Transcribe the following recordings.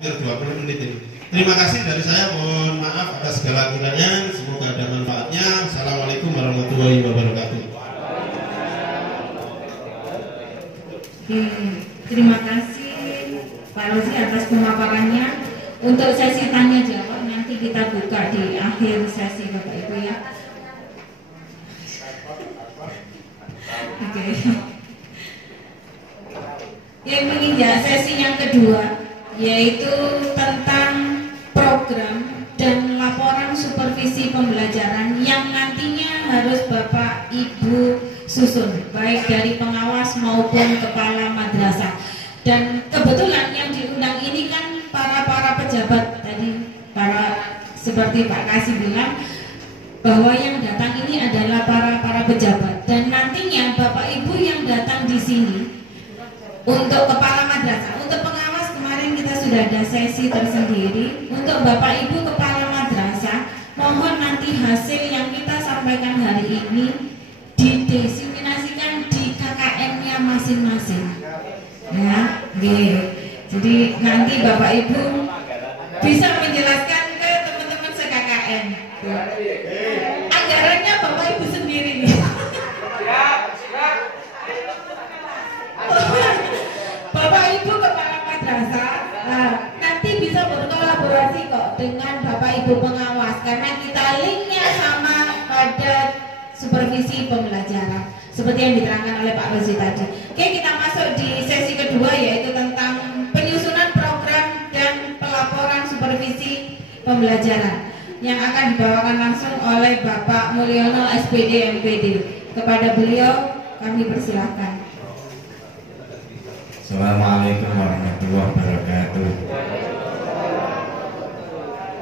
Hampir 20 menit ini. Terima kasih dari saya, mohon maaf atas segala kurangnya, semoga ada manfaatnya. Assalamualaikum warahmatullahi wabarakatuh. Terima kasih Pak Rozi atas pemaparannya. Untuk sesi tanya jawab nanti kita buka di akhir sesi Bapak Ibu ya. Oke. Yang menginjak sesi yang kedua yaitu tentang program dan laporan supervisi pembelajaran yang nantinya harus Bapak Ibu susun baik dari pengawas maupun kepala madrasah. Dan kebetulan yang diundang ini kan para pejabat tadi, seperti Pak Kasih bilang bahwa yang datang ini adalah para pejabat, dan nantinya Bapak Ibu yang datang di sini untuk kepala madrasah, untuk pengawas kemarin kita sudah ada sesi tersendiri. Untuk Bapak Ibu kepala madrasah, mohon nanti hasil yang kita sampaikan hari ini didiseminasikan di KKN-nya masing-masing. Ya, jadi nanti Bapak Ibu bisa menjelaskan ke teman-teman se-KKN. Anggarannya Bapak Ibu sendiri nih. Bapak Ibu kepala madrasah nanti bisa berkolaborasi kok dengan Bapak Ibu pengawas, karena kita linknya sama pada supervisi pembelajaran seperti yang diterangkan oleh Pak Rozi tadi. Oke, kita masuk di sesi kedua yaitu tentang penyusunan program dan pelaporan supervisi pembelajaran yang akan dibawakan langsung oleh Bapak Mulyono SPD MPD. Kepada beliau kami persilahkan. Assalamualaikum warahmatullahi wabarakatuh.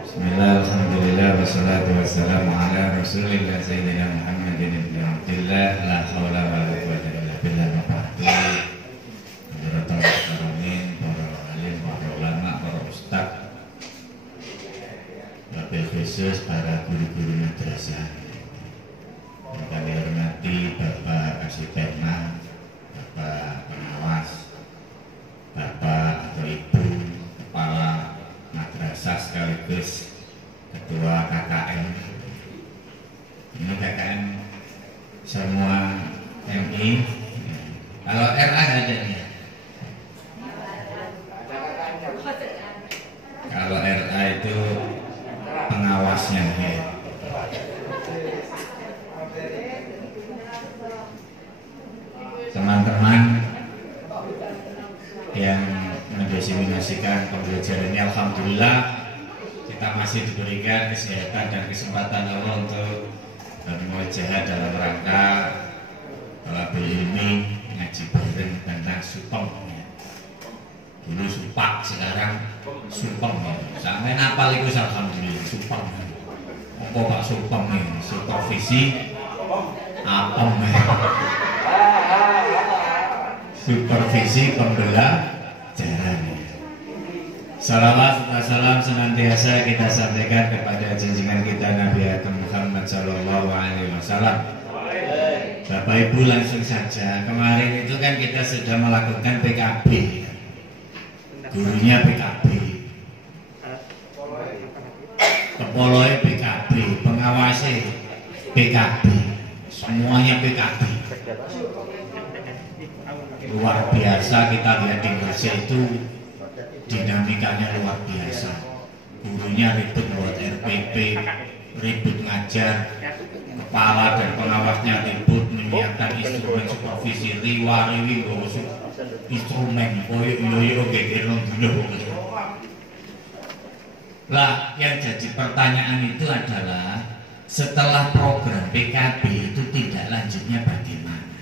Bismillah, alhamdulillah, wassalatu wassalamu ala rasulillah sayyidina Muhammadin ibn Abdillah, la hawla wa la quwwata illa billah. Para tamu-tamu, para alim, para ulama, para ustaz, wabil khusus para guru-guru madrasah yang kami hormati Bapak Kasih Perma, Bapak pengawas, Bapak atau Ibu kepala madrasah sekaligus ketua KKN. Ini KKN semua MI. Kalau RA ada ya. Kalau RA itu pengawasnya ya. Teman-teman yang mendiseminasikan pembelajaran ini, alhamdulillah kita masih diberikan kesehatan dan kesempatan Allah untuk bermujahadah dalam rangka talabul ilmi, ngaji bareng tentang supeng. Dulu supak, sekarang supeng. Sampai napal itu alhamdulillah supeng. Apa Pak supeng ini? Supervisi apem. Supervisi pembelajaran. Salawat salam senantiasa kita sampaikan kepada junjungan kita Nabi Muhammad Sallallahu Alaihi Wasallam. Bapak Ibu langsung saja. Kemarin itu kan kita sudah melakukan PKB. Gurunya PKB, kepoloi PKB, pengawasnya PKB, semuanya PKB. Luar biasa kita lihat di Indonesia itu dinamikanya luar biasa. Gurunya ribut buat RPP, ribut ngajar, kepala dan pengawasnya ribut menyiapkan instrumen supervisi, riwa-riwi instrumen, koyo geger dulu. Lah, yang jadi pertanyaan itu adalah setelah program PKB itu tidak lanjutnya bagaimana?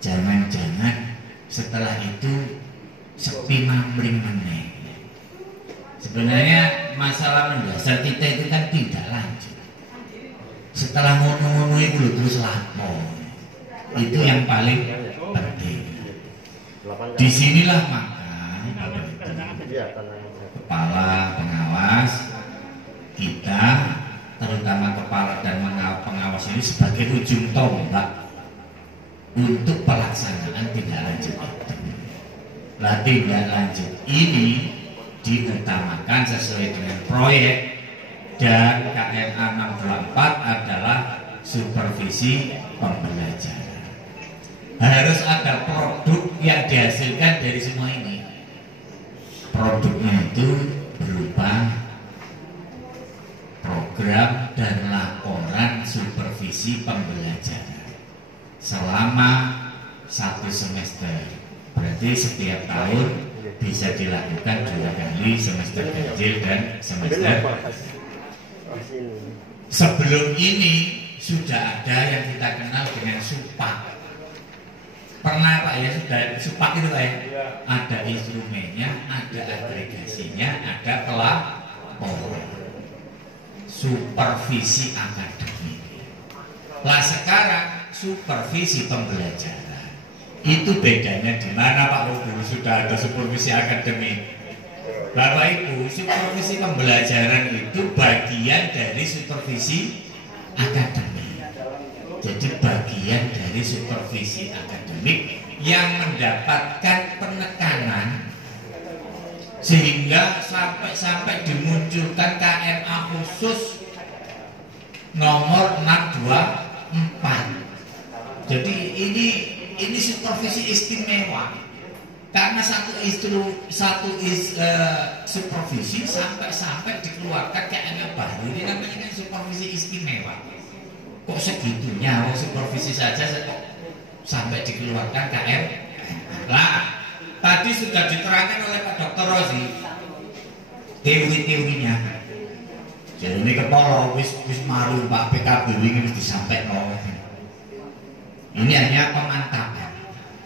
Jangan-jangan setelah itu sepi mamring meneh. Sebenarnya masalah mendasar kita itu kan tidak lanjut. Setelah ngono-ngono itu terus lapor. Itu yang paling penting. Disinilah maka kepala pengawas kita, terutama kepala dan pengawas ini sebagai ujung tombak untuk pelaksanaan tindak lanjut itu. Lah tindak lanjut ini diutamakan sesuai dengan proyek, dan KMA 624 adalah supervisi pembelajaran. Harus ada produk yang dihasilkan dari semua ini. Produknya itu berupa program dan laporan supervisi pembelajaran selama 1 semester. Berarti setiap tahun bisa dilakukan 2 kali, semester ganjil dan semester. Sebelum ini sudah ada yang kita kenal dengan SUPAK. Pernah Pak ya, sudah SUPAK itu Pak ya? Ada instrumennya, ada agregasinya, ada pelaporan. Supervisi akademik. Lah sekarang supervisi pembelajaran. Itu bedanya di mana Pak? Dulu sudah ada supervisi akademik. Bapak Ibu, supervisi pembelajaran itu bagian dari supervisi akademik. Jadi bagian dari supervisi akademik yang mendapatkan penekanan sehingga sampai dimunculkan KMA khusus nomor 624. Jadi ini supervisi istimewa karena supervisi sampai dikeluarkan KMA baru. Ini namanya kan supervisi istimewa. Kok segitunya? Supervisi saja kok sampai dikeluarkan KM. Lah, tadi sudah diterangkan oleh Pak Dr. Rozi teori-teorinya. Jadi ini kepala wis maru Pak PKB ini wis disampaikan. Ini hanya pemantapan.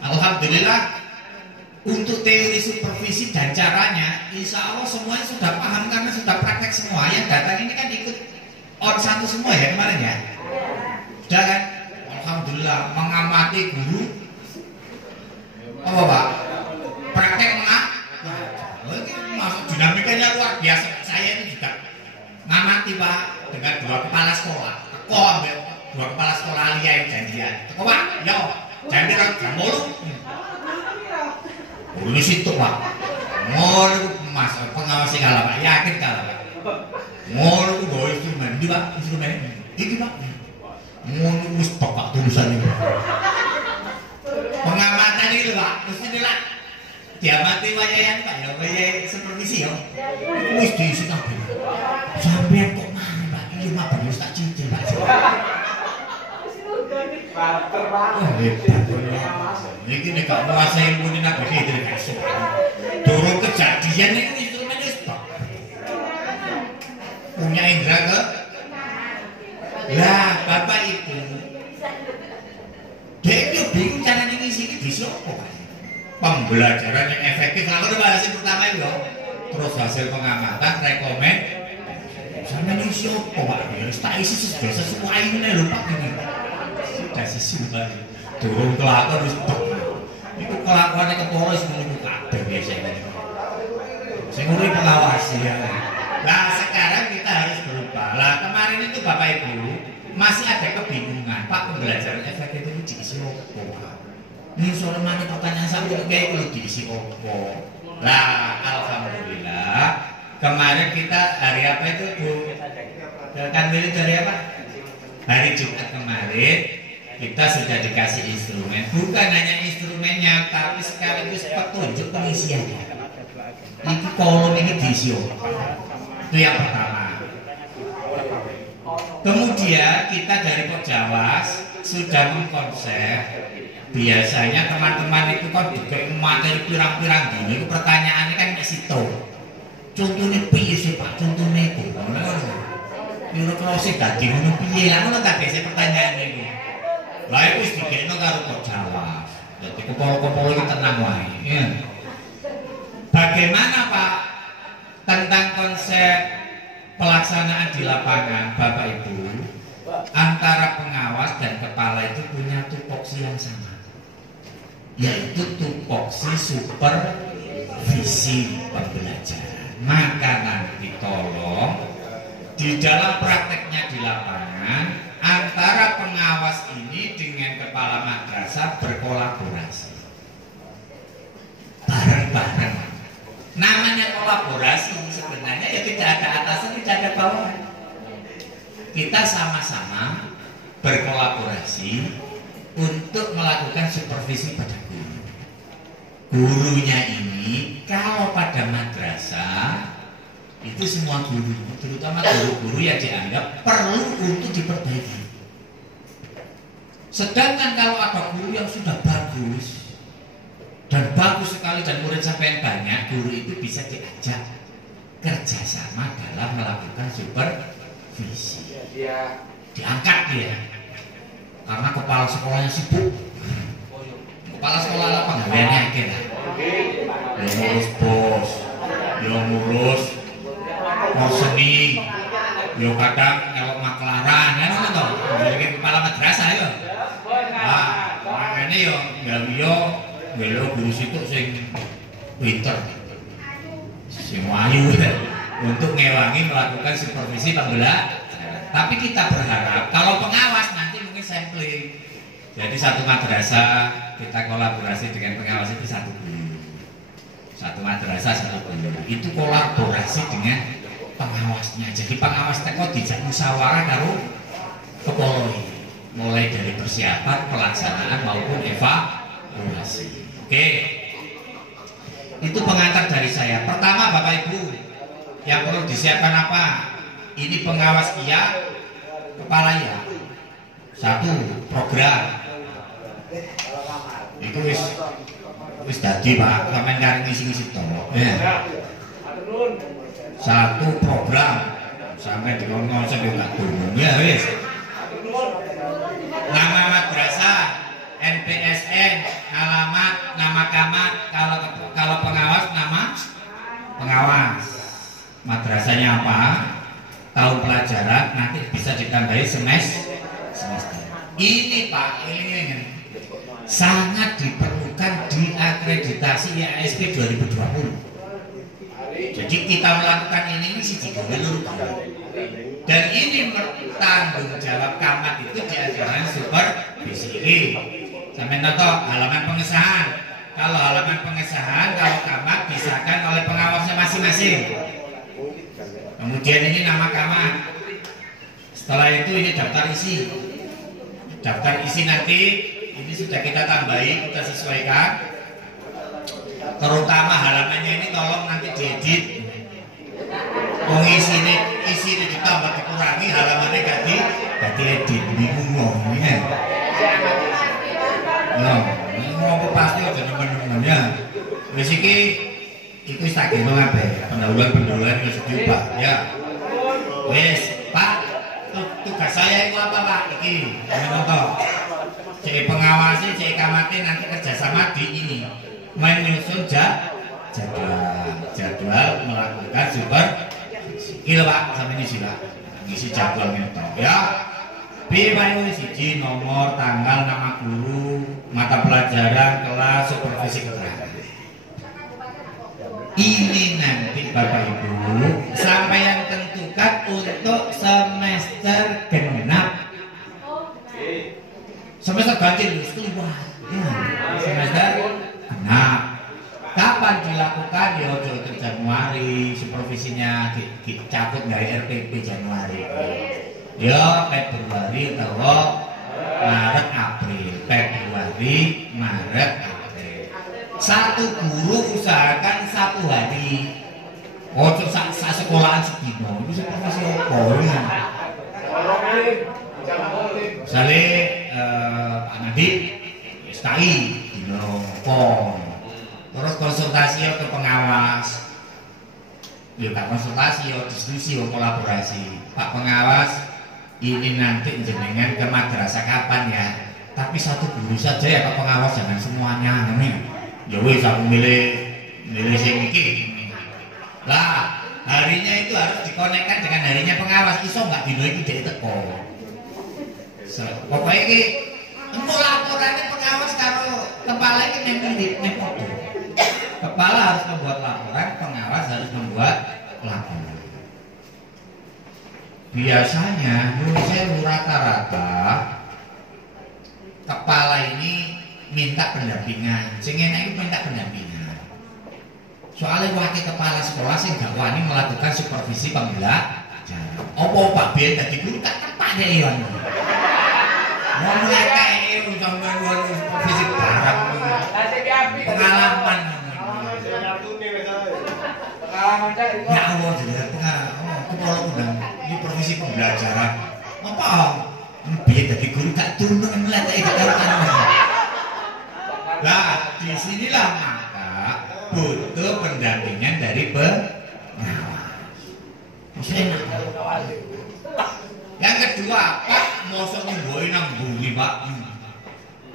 Alhamdulillah untuk teori supervisi dan caranya, insya Allah semuanya sudah paham karena sudah praktek semua. Yang datang ini kan ikut on satu semua ya kemarin ya. Sudah kan? Alhamdulillah mengamati guru. Apa Pak? Praktek masuk dinamikanya luar biasa. Saya ini juga ngamati Pak dengan 2 kepala sekolah. Kok ambil 2 kepala sekolah liya yang janjian. Kok Pak? Yo, janji kan jam 8. Ini situ Pak. Ngono Mas, pengawasi kalah Pak, yakin kalah Pak. Ngono ku gawe instrumen, iki Pak, instrumen. Iki Pak. Ngono wis bapak tulisan iki. Pengamatan iki lho Pak, mesti nilai. Diamati wayahan Pak ya, wayah supervisi ya. Wis diisi kabeh. Sampeyan kok mana Pak? Iki mah bagus tak cicil Pak. Banter Pak. Iki nek gak nguasai ilmu nek iki dikasih. Durung kejadian itu instrumennya stop. Punya indra ke? Lah, Bapak Ibu. Dia bingung cara ngisi iki bisa apa Pak? Pembelajaran yang efektif. Lalu bahasa pertama itu terus hasil pengamatan rekomen sampai ngisi apa Pak? Harus tak isi sesuai ini lho Pak. Sudah sesuai. Durung kelakon wis tok. Iku kelakuane kepala wis ngono kabeh biasane. Sing ngono pengawasi ya. Nah, sekarang kita harus berubah. Lah, kemarin itu Bapak Ibu masih ada kebingungan. Pak, pembelajaran efektif itu diisi opo? Ini soal mana pertanyaan sampai kayak itu diisi opo? Lah, alhamdulillah kemarin kita hari apa itu Bu? Kan dari apa? Hari Jumat kemarin kita sudah dikasih instrumen, bukan hanya instrumennya, tapi sekaligus petunjuk pengisiannya. Ini kolom ini diisi itu yang pertama. Kemudian kita dari Pokjawas sudah mengkonsep. Biasanya teman-teman itu kan juga materi pirang-pirang gini, itu pertanyaannya kan masih tahu. Contohnya piye sih Pak? Contohnya itu, kalau closing tadi ngono piye? Ngono tak biasa pertanyaan ini. Lah itu sedikitnya karo Pokjawas. Jadi kepala-kepala itu tenang wae. Ya. Bagaimana Pak tentang konsep pelaksanaan di lapangan Bapak Ibu? Antara pengawas dan kepala itu punya tupoksi yang sama, yaitu tupoksi supervisi pembelajaran. Maka nanti tolong di dalam prakteknya di lapangan antara pengawas ini dengan kepala madrasah berkolaborasi bareng-bareng. Namanya kolaborasi sebenarnya ya tidak ada atasan, tidak ada bawahan. Kita sama-sama berkolaborasi untuk melakukan supervisi pada guru. Gurunya ini kalau pada madrasah itu semua guru, terutama guru-guru yang dianggap perlu untuk diperbaiki. Sedangkan kalau ada guru yang sudah bagus dan bagus sekali dan murid sampai yang banyak, guru itu bisa diajak kerjasama dalam melakukan supervisi. Diangkat dia, karena kepala sekolahnya sibuk. Kepala sekolah apa nggak yakin lah. Yang ngurus bos, yang ngurus porsening, yang kadang nyalok maklaran, ya nggak jadi kepala madrasah ya. Nah, makanya yo guru situ sing pinter, sing wayu untuk ngewangi melakukan supervisi pembelajaran. Tapi kita berharap kalau pengawas nanti mungkin sampling. Jadi satu madrasah kita kolaborasi dengan pengawas itu satu guru. Satu madrasah satu guru. Itu kolaborasi dengan pengawasnya. Jadi pengawas teko dijak musyawarah karo kepoloi. Mulai dari persiapan, pelaksanaan maupun evaluasi. Oke. Itu pengantar dari saya. Pertama Bapak Ibu, yang perlu disiapkan apa? Ini pengawas iya, kepala iya. Satu program. Itu wis dadi Pak, sampeyan kari ngisi-ngisi to. Ya. Satu program sampai di konsep yo gak durung. Ya wis. Nama madrasah, NPSN, alamat, nama camat, kalau pengawas nama pengawas. Madrasahnya apa? Tahun pelajaran nanti bisa ditambahi semester. Ini Pak, ini sangat diperlukan di akreditasi IASP 2020. Jadi kita melakukan ini sih dulu. Dan ini tanggung jawab camat itu diajarkan supervisi. Sampai nonton halaman pengesahan. Kalau halaman pengesahan, kalau camat disahkan oleh pengawasnya masing-masing. Kemudian ini nama camat. Setelah itu ini daftar isi. Daftar isi nanti ini sudah kita tambahi, kita sesuaikan. Terutama halamannya ini tolong nanti diedit. Isi ini ditambah dikurangi, halamannya gak diedit. Bingung loh ini. Loh, ini ngomong pasti aja teman-temannya. Wis iki wis tak kira kabeh. Pendahuluan wis diubah ya. Wis, Pak, tugas saya itu apa Pak? Iki, nonton. Cek pengawasi, cek kamati nanti kerjasama di ini. Menyusun jadwal melakukan supervisi. Iki lho Pak, sampe ini sih Pak. Ngisi jadwal ngetok ya. Bimbingan siji nomor, tanggal, nama guru, mata pelajaran, kelas, supervisi keterangan. Ini nanti Bapak Ibu sampai yang tentukan untuk semester genap. Semester ganjil keluar. Semester genap. Kapan dilakukan? Ya untuk Januari, supervisinya dicabut dari RPP Januari. Ya Februari atau Maret April. Februari, Maret, April. Satu guru usahakan 1 hari. Ojo sak sekolahan sedino. Itu supervisi apa ya? Misalnya Pak Nadib SKI dino pon. Terus konsultasi ke pengawas. Ya Pak konsultasi, diskusi, kolaborasi. Pak pengawas, ini nanti jenengan ke madrasah kapan ya? Tapi satu guru saja ya Pak pengawas, jangan semuanya nih. Ya wis aku milih sing iki. Lah, harinya itu harus dikonekkan dengan harinya pengawas. Iso enggak dino iki dhek teko. Pokoknya iki engko laporannya pengawas karo kepala iki ning foto. Kepala harus membuat laporan, pengawas harus membuat laporan. Biasanya menurut saya rata-rata kepala ini minta pendampingan, sing enak itu minta pendampingan. Soalnya wakil kepala sekolah sih nggak wani melakukan supervisi pembelajaran. Apa Pak Ben tadi guru tak tepat ya Iwan. Mau mulai sampai luar supervisi barang. Pengalaman. Ya Allah jadi pengalaman. Aku kalau udah ini supervisi pembelajaran. Apa? Biar tadi guru tak turun melatih kata-kata. Nah, disinilah maka butuh pendampingan dari pengawas. Yang kedua, Pak, mosok nyemboi nang bumi, Pak.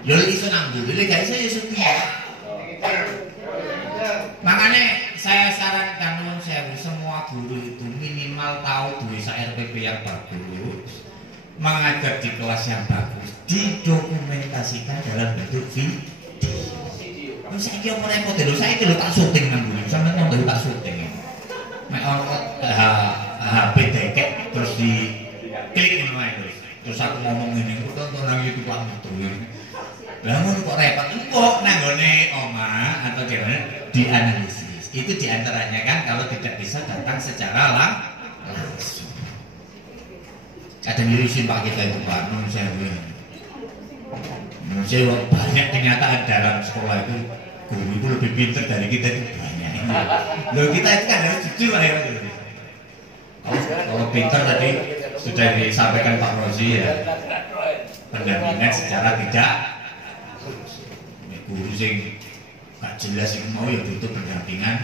Ya iso nang bumi, lek gak iso ya sepi. Makanya saya sarankan nun sewu semua guru itu minimal tahu duwe RPP yang bagus, mengajar di kelas yang bagus, didokumentasikan dalam bentuk video. Saya kira mau repot dulu, saya kira tak syuting nang bumi, sampai nonton tak syuting. Mek HP dekek terus di klik ngono terus aku ngomong ngene kok tonton nang YouTube Pak Mutu. Lah ngono kok repot kok nang gone omah atau gimana dianalisis. Itu diantaranya kan kalau tidak bisa datang secara langsung. Kadang irisin Pak kita itu Pak, nun sewu. Banyak kenyataan dalam sekolah itu guru itu lebih pintar dari kita itu banyak. Loh kita itu kan harus jujur lah ya. Kalau pintar tadi sudah disampaikan Pak Rozi ya, pendampingan secara tidak guru sing gak jelas itu mau ya butuh pendampingan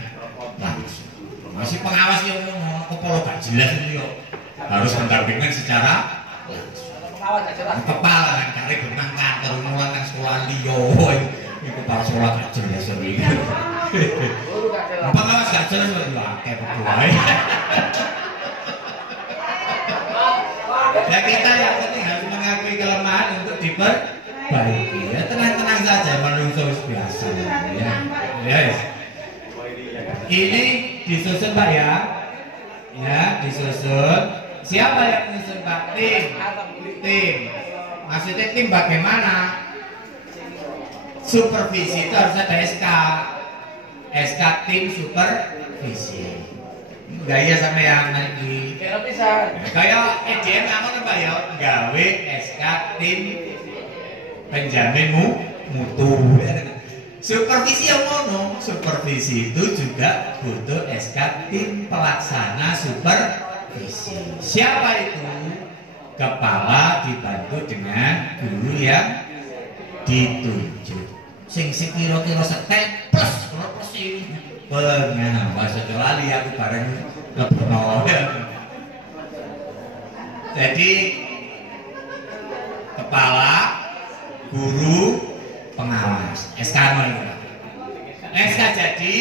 langsung. Masih pengawas yang ngomong kepala gak jelas itu ya harus pendampingan secara langsung. Kepala kan cari benang kantor mulan nang sekolah liyo ini kepala sekolah gak jelas ini. Pengawas gak jelas lho akeh pegawai. Ya kita yang penting harus mengakui kelemahan untuk diperbaiki. Ya tenang-tenang saja manusia biasa. Ya. Ini disusun Pak ya. Ya disusun. Siapa yang menyusun Pak? Tim. Maksudnya tim bagaimana? Supervisi itu harus ada SK. SK tim supervisi. Gaya sama yang lagi. Kayak EDM apa Pak ya? Gawe SK tim penjamin mutu. Supervisi yang ngono. Supervisi itu juga butuh SK tim pelaksana supervisi. Siapa itu? Kepala dibantu dengan guru yang ditunjuk. Sing kira-kira setek plus ini. Pengawas lali aku bareng lebono. Jadi kepala, guru, pengawas, SK SK jadi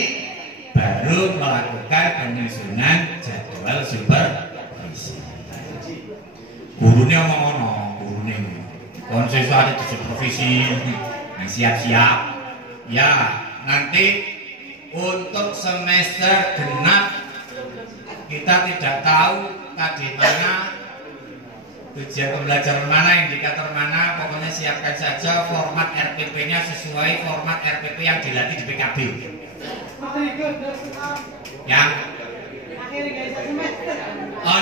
baru melakukan penyusunan jadwal supervisi. Gurunya ngomong, gurunya konsesi ada di supervisi, yang siap-siap. Ya nanti untuk semester genap kita tidak tahu tadi mana tujuan pembelajaran mana, indikator mana, pokoknya siapkan saja format RPP-nya sesuai format RPP yang dilatih di PKB. Yang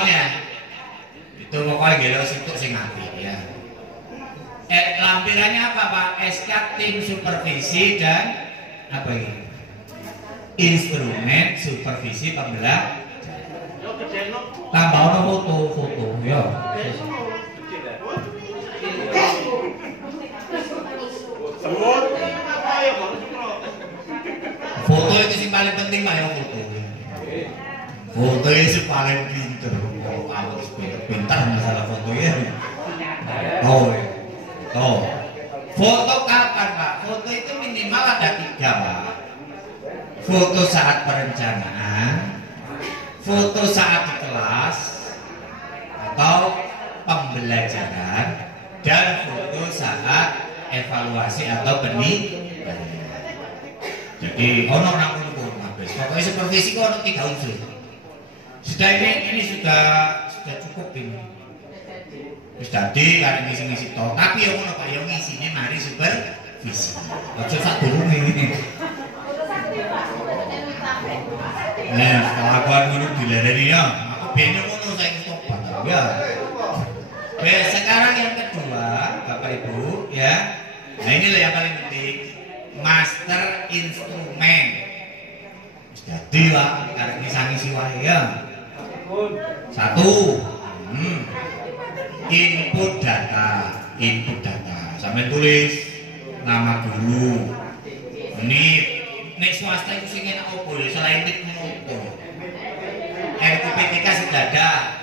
ya itu pokoknya gelo situ sing apik ya. Lampirannya apa Pak? SK tim supervisi dan apa ini? Instrumen supervisi pembelajaran. Tambah foto ya. Foto itu sih paling penting Pak ya foto. Foto itu paling pinter. Kalau harus pintar masalah fotonya. Foto kapan Pak? Foto itu minimal ada 3 Pak. Foto saat perencanaan, foto saat di kelas atau pembelajaran, dan foto saat evaluasi atau penilaian. Jadi ono nang ngono habis. Pokoknya supervisi kok ono 3 unsur. Sudah ini sudah cukup ini. Wis dadi kan ngisi-ngisi to. Tapi yo ngono Pak, yo ngisine mari supervisi. Aja sak durunge. Nah, kelakuan ngono dilereni ya. Aku bene ngono saiki tobat ya. Oke, sekarang yang kedua, Bapak Ibu, ya. Nah, ini yang paling penting, master instrumen. Jadi lah, karek ngisi wae ya. Satu, input data. Sampai tulis nama guru. Nek swasta itu sing enak opo ya, selain nik opo. RTPK sudah ada.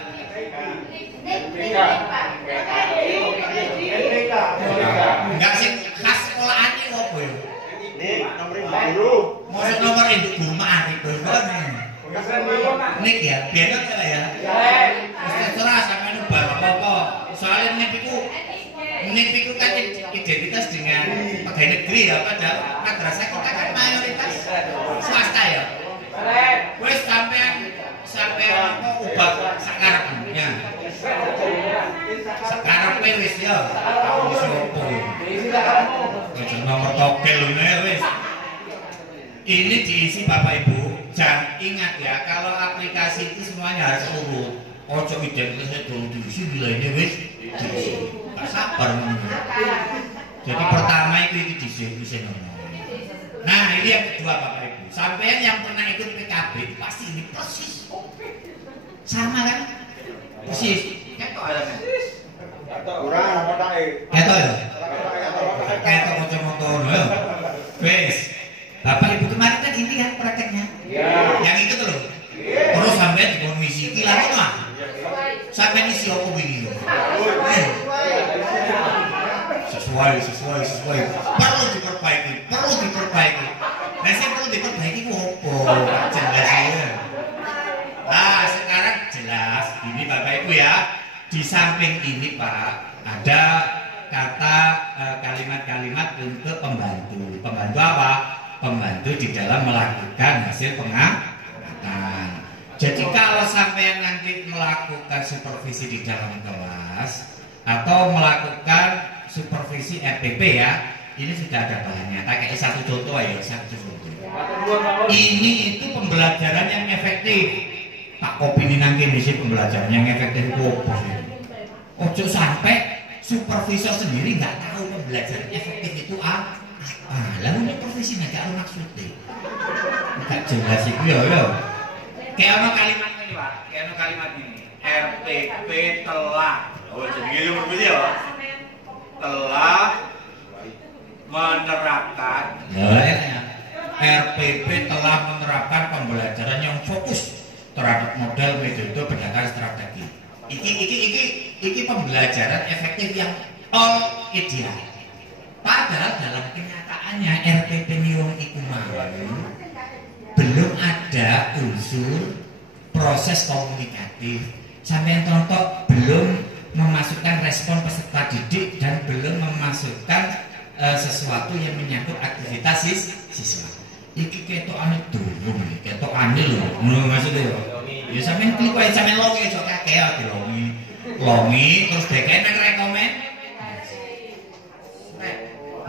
Enggak sing khas sekolahane opo ya? Nik nomor guru. Mosok nomor induk guru mah itu. Nik ya, biar ya. Wis terus sampeyan bar apa-apa. Soalnya nik iku kan identitas dengan pegawai negeri ya, padahal madrasah kita kan mayoritas swasta ya. Wis sampean apa ubah sakarepnya. Sakarepe wis ya. Wis opo. Wis nomor togel wis. Ini diisi Bapak Ibu. Jangan ingat ya, kalau aplikasi itu semuanya harus urut. Ojo identitasnya dulu diisi, nilainya wis diisi. Gak sabar. Jadi pertama itu diisi. Nah, ini yang kedua Bapak Ibu. Sampean yang pernah ikut PKB pasti ini persis. Sama kan? Persis. Ketok ada kan? Kurang motoke. Ketok ya? Ketok motor ya. Wes. Bapak Ibu kemarin kan ini kan prakteknya. Yang itu tuh. Terus sampean di komisi kilang mah. Sampean isi opo wingi. Sesuai. Perlu diperbaiki. Nah, sing perlu diperbaiki ku opo? Jelas ya. Nah, sekarang jelas. Ini Bapak Ibu ya. Di samping ini Pak, ada kata kalimat-kalimat untuk pembantu. Pembantu apa? Pembantu di dalam melakukan hasil pengamatan. Jadi kalau sampai nanti melakukan supervisi di dalam kelas atau melakukan supervisi RPP ya, ini sudah ada bahannya. Tak kayak satu contoh ya, satu contoh. Ini itu pembelajaran yang efektif. Tak kopi ini nanti misi pembelajaran yang efektif apa sih? Ojo sampai supervisor sendiri nggak tahu pembelajaran efektif itu apa. Lalu ini profesi nggak ada maksudnya. Nggak jelas itu ya. Kayak apa kalimat ini Pak? Kayak apa kalimat ini? RPP telah. Oh jadi gini berbeda ya. Telah menerapkan. RPP telah menerapkan pembelajaran yang fokus terhadap model metode pendekatan strategi. Iki pembelajaran efektif yang all ideal. Padahal dalam kenyataannya RPP Niwong iku mau belum ada unsur proses komunikatif. Sampai contoh belum memasukkan respon peserta didik dan belum memasukkan sesuatu yang menyangkut aktivitas siswa. Iki ketok ane durung, ketok ane lho. Ngono maksudnya ya. Ya sampean klik wae sampean longi iso kakek ya dilongi. Longi terus dekene nang rekomen.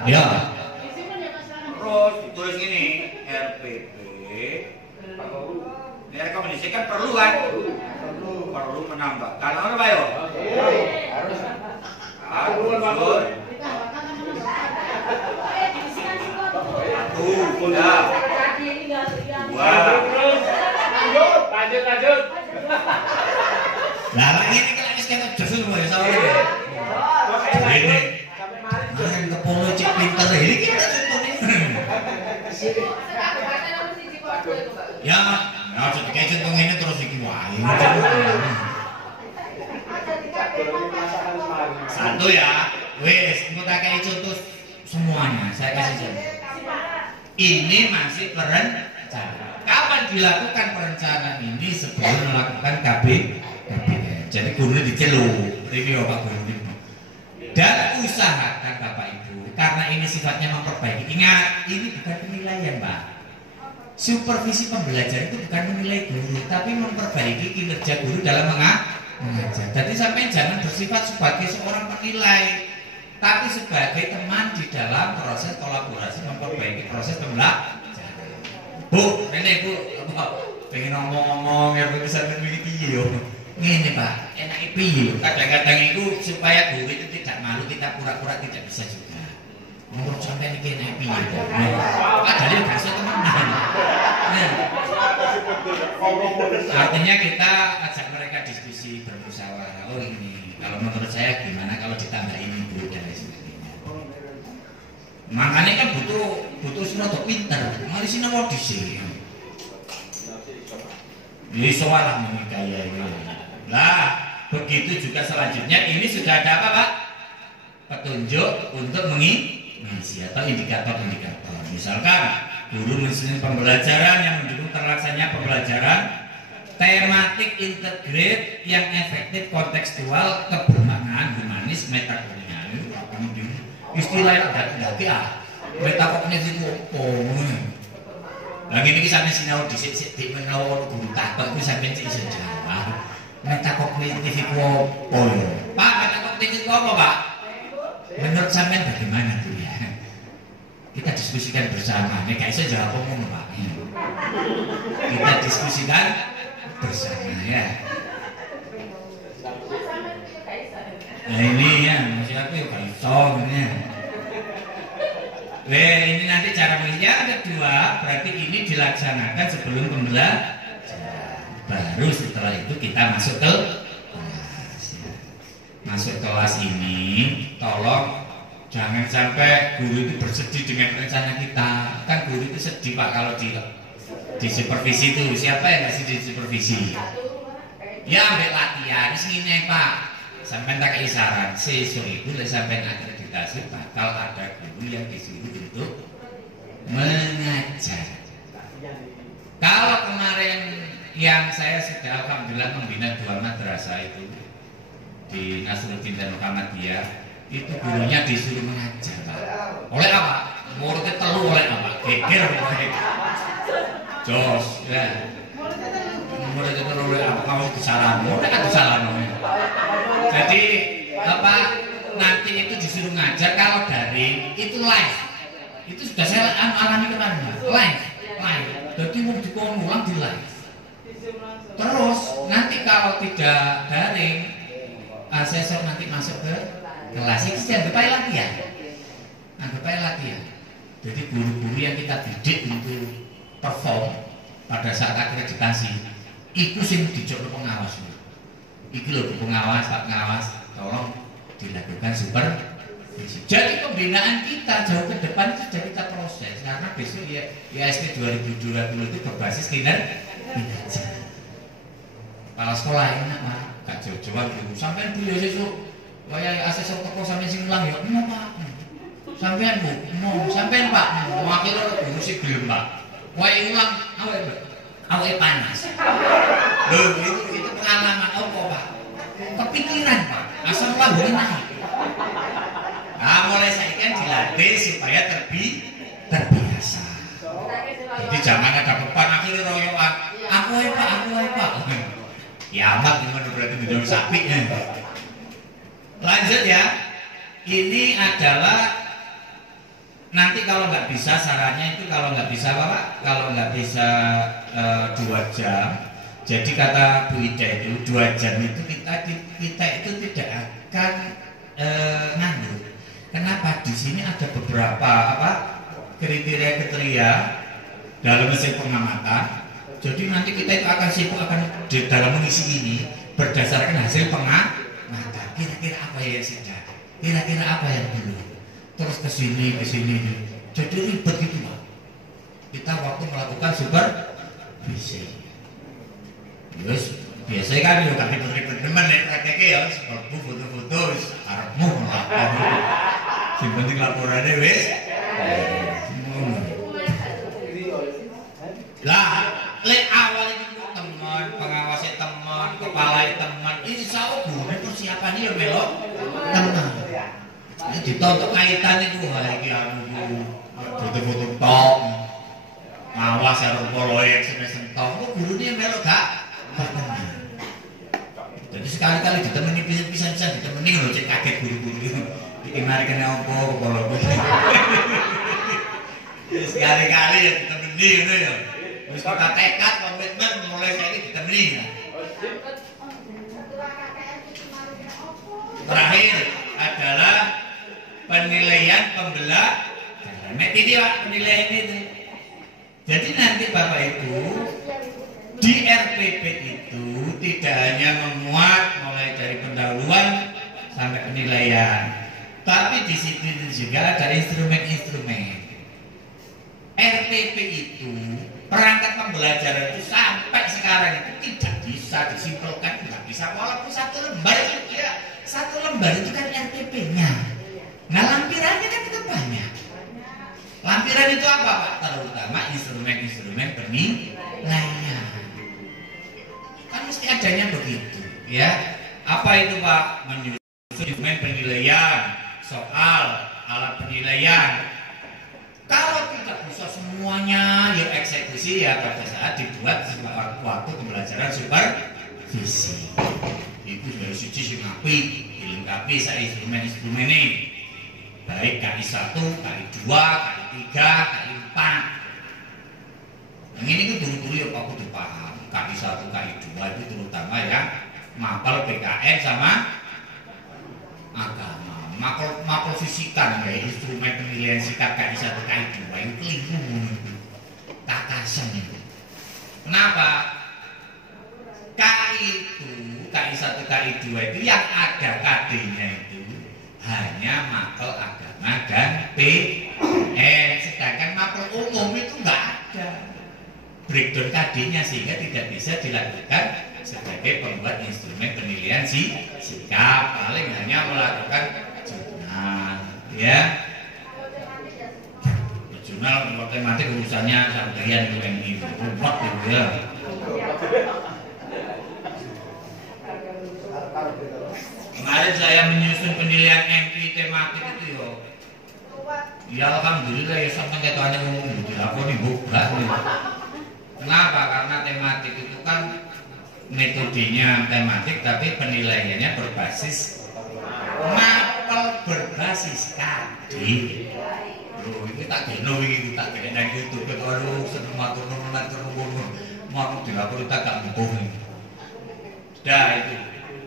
Ya. Terus tulis gini RPP. Ini rekomendasi kan perlu kan? Perlu menambahkan apa ya? Harus. Udah. Lanjut. Nah, ini kan kita justru mau ya sama ya. Ini. Nah, kepolo cek pinter ini kita contohnya. Ya, jadi kayak contoh ini terus iki wae. Satu ya. Wes, kita kayak contoh semuanya. Saya kasih contoh. Ini masih perencanaan. Kapan dilakukan perencanaan ini sebelum melakukan KBN? Jadi guru diceluk, review Pak Guru. Dan usahakan Bapak Ibu, karena ini sifatnya memperbaiki. Ingat, ini bukan penilaian Pak. Supervisi pembelajaran itu bukan menilai guru, tapi memperbaiki kinerja guru dalam mengajar. Jadi sampai jangan bersifat sebagai seorang penilai, tapi sebagai teman di dalam proses kolaborasi memperbaiki proses pembelajaran. Bu, ini Bu, pengen ngomong-ngomong ya sampean iki piye yo. Ngene Pak, enake piye? Kadang-kadang itu supaya guru itu tidak malu kita pura-pura tidak bisa juga. Menurut sampean iki enake piye? Padahal yo gak iso temenan. Nah, artinya kita ajak mereka diskusi bermusyawarah. Oh ini, kalau menurut saya gimana kalau ditambah ini Bu dan lain sebagainya. Makanya kan butuh sinodok pinter. Mari sinodok dhisik. Ini soalan ini kayak ini. Nah, begitu juga selanjutnya ini sudah ada apa Pak? Petunjuk untuk mengisi atau indikator-indikator. Misalkan guru menyusun pembelajaran yang mendukung terlaksananya pembelajaran tematik integrate yang efektif kontekstual kebermaknaan humanis metakuliner. Istilahnya ada metakuliner itu lagi ini sampai sinau disik-disik menawa guru takut itu sampai iso jawab. Metakognitif itu apa ya? Pak, metakognitif itu apa Pak? Menurut sampean bagaimana tuh ya? Kita diskusikan bersama. Nek gak iso jawab umum Pak. Kita diskusikan bersama ya. Nah ini ya, maksud aku ya gak iso ya. Ini nanti cara yang kedua berarti ini dilaksanakan sebelum pembelajaran. Baru setelah itu kita masuk ke kelas. Ya. Masuk kelas ini, tolong jangan sampai guru itu bersedih dengan rencana kita. Kan guru itu sedih Pak kalau di supervisi itu. Siapa yang ngasih di supervisi? Ya ambil latihan segini Pak. Sampai tak kasih saran. Sesuk itu sampai akreditasi bakal ada guru yang disuruh untuk mengajar. Kalau kemarin yang saya sudah alhamdulillah membina 2 madrasah itu di Nasruddin dan Muhammadiyah, itu gurunya disuruh mengajar Pak. Oleh apa? Muridnya telu oleh apa? Geger jos ya. Muridnya telu oleh apa? Kamu kesalahan, muridnya kan kesalahan. Jadi apa? Nanti itu disuruh ngajar kalau daring itu live. Itu sudah saya alami kemarin live. Jadi mau diulang di live. Terus nanti kalau tidak daring, asesor nanti masuk ke kelas itu anggap aja latihan. Anggap aja latihan. Jadi guru-guru yang kita didik untuk perform pada saat akreditasi, itu sih dijok pengawas. Iki loh pengawas, Pak pengawas, tolong dilakukan supervisi. Jadi pembinaan kita jauh ke depan itu sudah kita proses karena besok ya ISP 2020 itu berbasis kinerja. Kepala sekolah enak Pak, gak jauh-jauhan gitu. Sampean Bu ya sesuk waya asesor toko sampean sing ulang ya, no Pak. Sampean Bu, no, sampean Pak. Wakil guru sing gelem Pak. Waya ulang awake panas. Loh, itu pengalaman apa Pak? Kepikiran Pak, asal lambungnya naik. Nah, mulai saiki kan dilatih supaya terbiasa. Jadi jangan ada beban akhirnya royokan. Aku Pak. Kiamat gimana berarti menjadi sapi ya. Lanjut ya. Ini adalah nanti kalau nggak bisa sarannya itu kalau nggak bisa apa Pak? Kalau nggak bisa 2 jam. Jadi kata Bu Ida itu 2 jam itu kita itu tidak akan nganggur. Kenapa? Di sini ada beberapa kriteria dalam hasil pengamatan. Jadi nanti kita itu akan sibuk di dalam mengisi ini berdasarkan hasil pengamatan. Kira-kira apa yang sudah, kira-kira apa yang belum. Terus ke sini. Jadi ribet gitu Pak. Kita waktu melakukan supervisi. Terus biasanya kan yo kan ribet-ribet temen nek prakteknya ya foto-foto arepmu lapor. Sing penting laporannya wis. Lah lek awal itu teman, pengawasnya teman, kepala teman, insya Allah guru persiapannya ya melok teman. Ini ditonton kaitan itu hari ini foto-foto tok, ngawas harus proyek semester tok, gurunya melok gak teman. Jadi sekali-kali ditemani bisa ditemani loh cek kaget guru-guru. Iki mari kena opo kalau sekali-kali ya ditemani ngono ya. Wis kita tekad komitmen ini ya. Terakhir adalah penilaian pembelajaran. Nek ini Pak penilaian itu. Jadi nanti Bapak Ibu di RPP itu tidak hanya memuat mulai dari pendahuluan sampai penilaian, tapi di situ juga ada instrumen-instrumen. RPP itu perangkat pembelajaran itu sampai sekarang itu tidak bisa disimpulkan, tidak bisa walaupun satu lembar itu ya, satu lembar itu kan RPP-nya. Nah lampirannya kan itu banyak. Lampiran itu apa Pak? Terutama instrumen-instrumen penilaian. Kan mesti adanya begitu, ya. Apa itu Pak? Menyusun instrumen penilaian, soal, alat penilaian. Kalau tidak bisa semuanya, ya eksekusi ya pada saat dibuat waktu pembelajaran supervisi. Itu dari sisi ngapi, dilengkapi saya instrumen-instrumen ini. Baik KI 1, KI 2, KI 3, KI 4. Yang ini kan dulu-dulu ya Pak kudu paham. KI 1, KI 2 itu terutama ya mapel PKN sama agama. Mapel fisika ya instrumen penilaian sikap KI 1, KI 2 itu keliru. Tatasan itu. Kenapa? KI itu, KI 1, KI 2 itu yang ada KD-nya itu hanya mapel agama dan PN, sedangkan mapel umum itu enggak ada breakdown KD-nya sehingga tidak bisa dilakukan sebagai pembuat instrumen penilaian sikap, paling hanya melakukan jurnal, ya. Jurnal matematik urusannya sampeyan yang ini, ruwet gitu ya. Kemarin saya menyusun penilaian MP tematik itu yo. Ya alhamdulillah ya sampai ketuanya ngomong gitu. Aku nih buka nih. Kenapa? Karena tematik itu kan metodenya tematik tapi penilaiannya berbasis mapel berbasis KD. Loh, ini tak geno iki tak geno nang YouTube kalau seneng matur nuwun mau dilapor tak gak mumpung. Dah itu.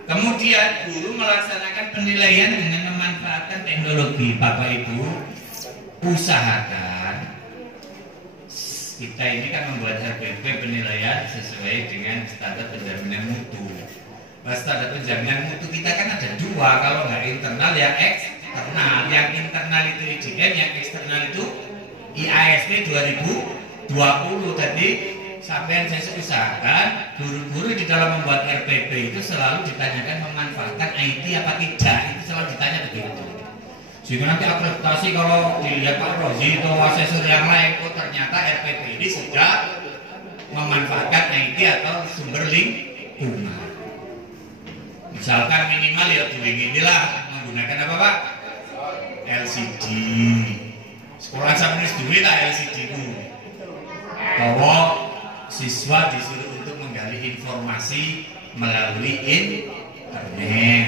Kemudian guru melaksanakan penilaian dengan memanfaatkan teknologi. Bapak Ibu usahakan kita ini kan membuat RPP penilaian sesuai dengan standar penjaminan mutu. Nah, standar penjaminan mutu kita kan ada dua, kalau nggak internal yang eksternal. Yang internal itu IJN, yang eksternal itu IASP 2020 tadi. Sampai saya usahakan guru-guru di dalam membuat RPP itu selalu ditanyakan memanfaatkan IT apa tidak, itu selalu ditanya begitu. Sehingga nanti akreditasi kalau dilihat Pak Rozi atau asesor yang lain, oh ternyata RPP ini sudah memanfaatkan IT atau sumber lingkungan. Misalkan minimal ya inilah menggunakan apa Pak? LCD. Sekolah sampai duit lah LCD itu. Bahwa siswa disuruh untuk menggali informasi melalui internet.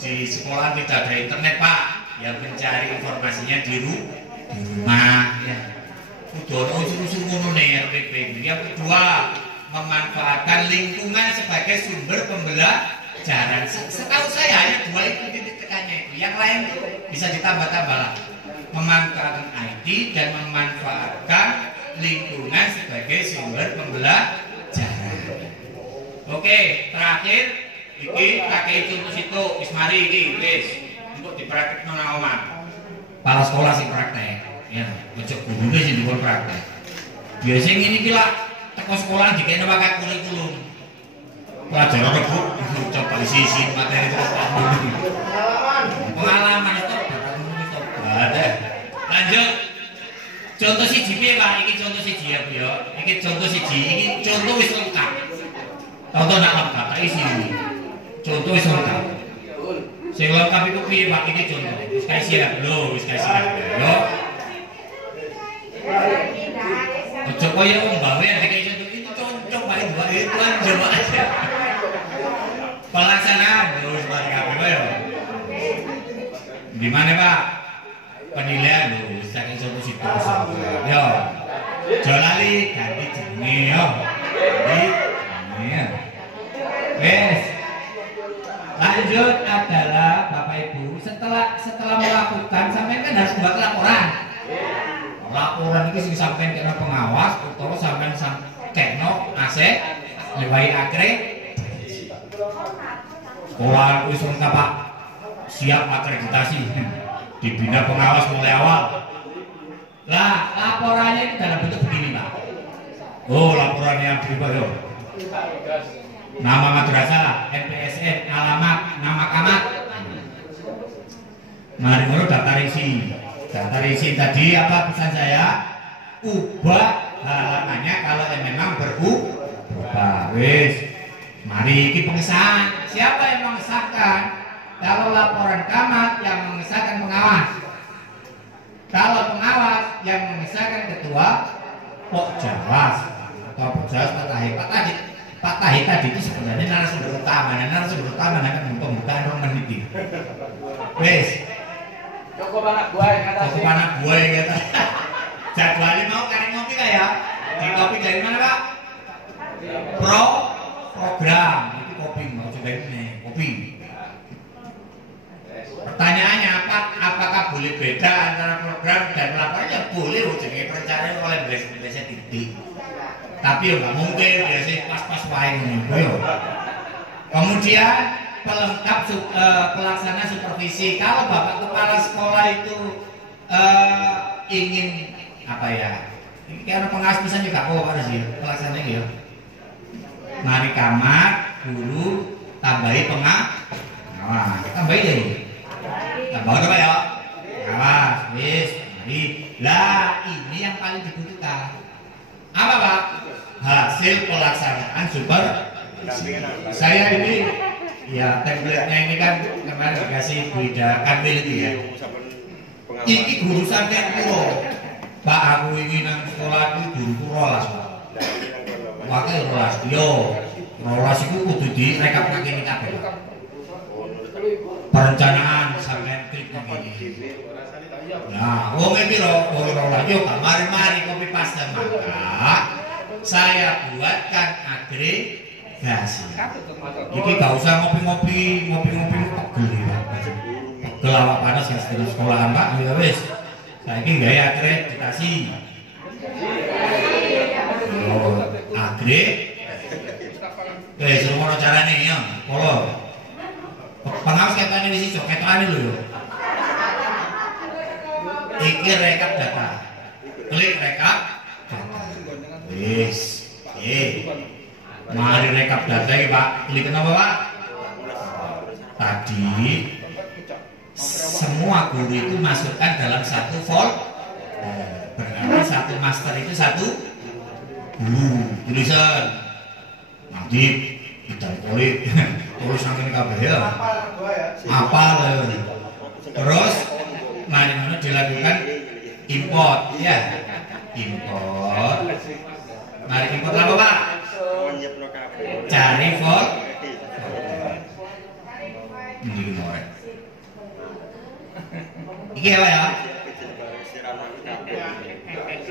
Di sekolah tidak ada internet Pak, yang mencari informasinya di rumah. Ya. Udah unsur-unsur ngono nih RPP. Yang kedua, memanfaatkan lingkungan sebagai sumber pembelajaran. Setahu saya hanya dua itu titik tekannya itu. Yang lain bisa ditambah-tambah lah. Memanfaatkan IT dan memanfaatkan lingkungan sebagai sumber pembelajaran. Oke, terakhir iki pakai contoh situ wis mari iki wis untuk dipraktekno nang omah. Kepala sekolah sing praktek, ya, ojo gurune sing dikon praktek. Biasa ngene iki lak teko sekolah dikene pakai kurikulum. Pelajaran ibu coba sisi materi itu pengalaman itu ada. Lanjut. Contoh siji piye Pak? Iki contoh siji ya Bu ya. Iki contoh siji, iki contoh wis lengkap. Contoh nak lengkap tak isi. Contoh wis lengkap. Sing lengkap itu piye Pak? Iki contoh. Wis kae siap lho, wis kae siap. Yo. Ojo koyo wong bawe nek contoh itu contoh Pak itu kan coba aja. Pelaksanaan terus mari kabeh yo. Di mana Pak? Penilaian lho, saking contoh situ. Yo. Jolali ganti jenenge yo. bukan, sampean kan harus buat laporan. Laporan itu sing sampean kena pengawas utawa sampean kena asek liwai akre. Sekolah wis lengkap Pak. Siap akreditasi. Dibina pengawas mulai awal. Lah, laporannya itu dalam bentuk begini, Pak. Oh, laporannya yang berubah yo. Nama madrasah, NPSN, alamat, nama camat. Mari dulu daftar isi. Daftar isi tadi apa pesan saya? Ubah halamannya kalau memang berubah. Wis. Mari kita pengesahan. Siapa yang mengesahkan? Kalau laporan camat yang mengesahkan pengawas. Kalau pengawas yang mengesahkan ketua Pokjawas atau Pokjawas Pak Tahir tadi itu sebenarnya narasumber utama. Narasumber utama akan pembukaan ruang mendidik. Wes. Cukup anak buah yang kata. Jadwalnya mau kalian ngopi nggak ya? Di kopi dari mana Pak? Program. Itu kopi mau coba ini kopi. Pertanyaannya apakah boleh beda antara program dan laporan? Ya boleh, jadi perencanaan oleh biasa titik. Tapi ya nggak mungkin biasanya pas-pas wae ngono. Kemudian pelengkap pelaksana supervisi. Kalau Bapak Kepala Sekolah itu ingin apa ya? Ini karena pengawas bisa juga harus ya pelaksananya ya. Mari camat, guru, tambahi pengawas. Tambahi ya. Tambah apa ya? Awas, wis, mari. Lah, ini yang paling dibutuhkan. Apa Pak? Hasil pelaksanaan super. Saya ini, ya template-nya ini kan kemarin dikasih Bu Ida Kamil itu ya. Ini guru sampai puro. Pak aku ini nang sekolah itu guru rolas Pak. Wakil rolas, yo. Rolas itu kudu direkap nang kene kabeh. Perencanaan sampai triknya gini. Nah, wongnya piro, rolas yo mari kopi pasta maka saya buatkan agregasi. Jadi gak usah ngopi-ngopi pegel ya. Pegel awak panas ya setelah sekolahan Pak, ya wis. Saiki gaya akreditasi. Oh, semono carane ya. Polo. Pengawas ketane wis iso ketane lho. Iki rekap data. Klik rekap data. Wis. Mari rekap data iki Pak. Klik kenapa Pak? Tadi semua guru itu masukkan dalam satu folder. Berarti satu master itu satu guru. Tulisan. Nanti kita kulit terus nangkep kabeh ya. Apa lah. Terus mari dilakukan import ya. Import. Mari import apa Pak? Cari folder. Ini gimana? Iki apa ya?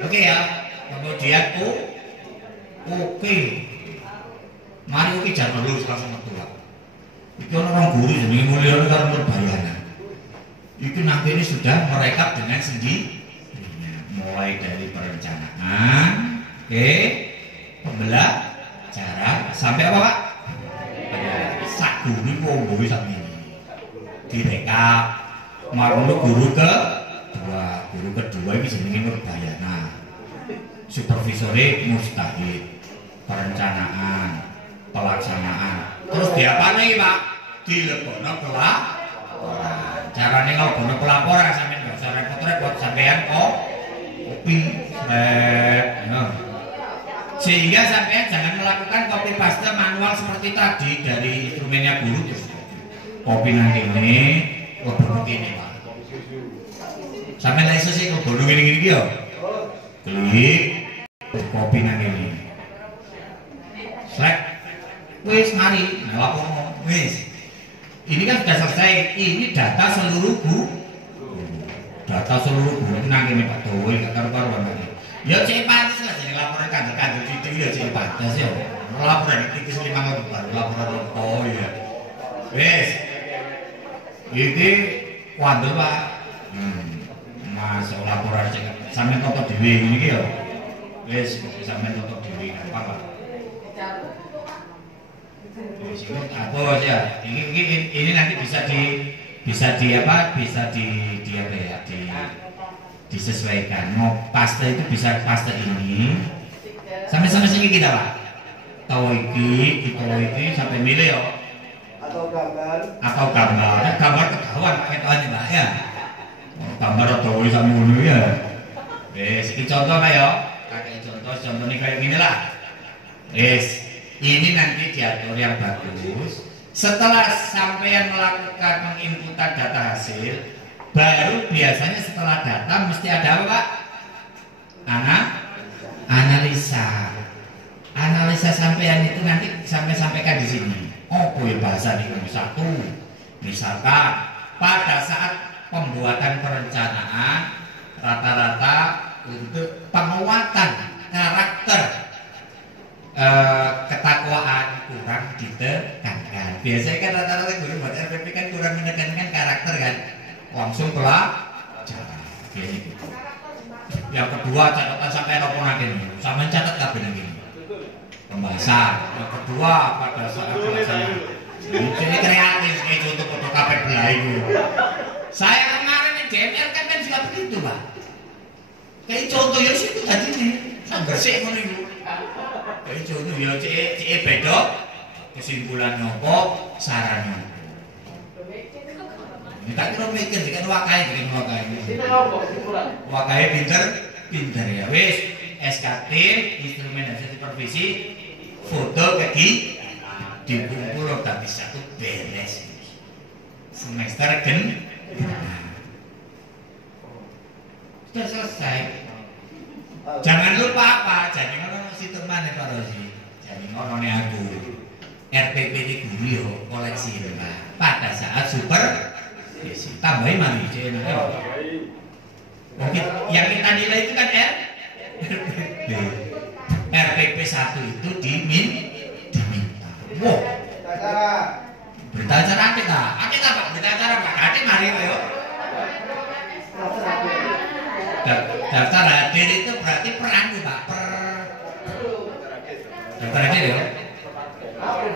Oke ya. Kemudian oke. Mari oke jangan lulus langsung metu Pak. Iki orang guru jenenge Mulyono karo Nurbayana. Itu nanti ini sudah merekap dengan sendirinya, mulai dari perencanaan, pembelajaran sampai apa Pak? Sak guru ngombe sampe ini direkap. Marunut guru kedua ini jenenge Nurbayana. Supervisore Mustahid, perencanaan, pelaksanaan. Terus diapane iki Pak? Dilebono pelaporan. Carane ngobonno pelaporan sampeyan enggak usah repot-repot sampeyan kopi. Sehingga sampeyan jangan melakukan copy paste manual seperti tadi dari instrumennya guru terus kopi nang kene, ngobonno kene Pak. Sampeyan iso sih ngobonno ngene-ngene iki yo. Klik kopi nang kene. Selek. Wis mari, lapor wis. Ini kan sudah selesai. Ini data seluruh guru. Data seluruh guru nang kene Pak Dowo gak karo-karuan iki. Ya cek pantes lah jadi laporan kantor-kantor titik ya cek pantes ya. Laporan iki wis 5 baru laporan oh ya. Wis. Iki wandel Pak. Masuk laporan cek sampean toto dhewe ngene iki ya. Wis sampean toto dhewe apa-apa. Wis apa ya? Ini nanti bisa di apa ya? Disesuaikan. Mau paste itu bisa paste ini. Sampai sini kita Pak. Tahu iki sampai milih ya. Atau gambar. Nah, gambar ketahuan ketoane Mbak ya. Gambar atau wis sampe ngono ya. Wis iki contoh kaya kakek contohnya kayak gini lah. Wis ini nanti diatur yang bagus. Setelah sampean melakukan penginputan data hasil, baru biasanya setelah data mesti ada apa Pak? Analisa sampean itu nanti sampaikan di sini. Oh, bahasa di satu. Misalkan pada saat pembuatan perencanaan rata-rata untuk penguatan karakter ketakwaan kurang ditekankan. Biasanya kan rata-rata guru buat RPP kan kurang menekankan karakter kan, langsung pelajaran. Yang kedua catatan sampai apa lagi nih? Sama catat kabeh ini. Pembahasan. Yang kedua pada saat pelaksanaan. Ini kreatif kayak contoh foto KPK itu. Saya kemarin di DMR kan juga begitu Pak. Kayak contoh ya sih itu tadi nih, bersih ngono itu. Kayak contoh ya cek beda kesimpulan nopo saran nopo. Kita kira mikir kan wakai. Wakai pinter ya wis. SKT instrumen hasil supervisi foto kaki dikumpul tapi satu beres semester sudah selesai. Jangan lupa apa? Jadi ngono si teman Pak Rosi. Jadi ngono aku RPP di guru koleksi Pak. Pada saat super tambahin mami mungkin yang kita nilai itu kan RPP 1 itu diminta. Wow. Berita acara akeh Pak, berita acara Pak. Akeh mari yo. Daftar hadir itu berarti peran tuh Pak. Daftar hadir yo.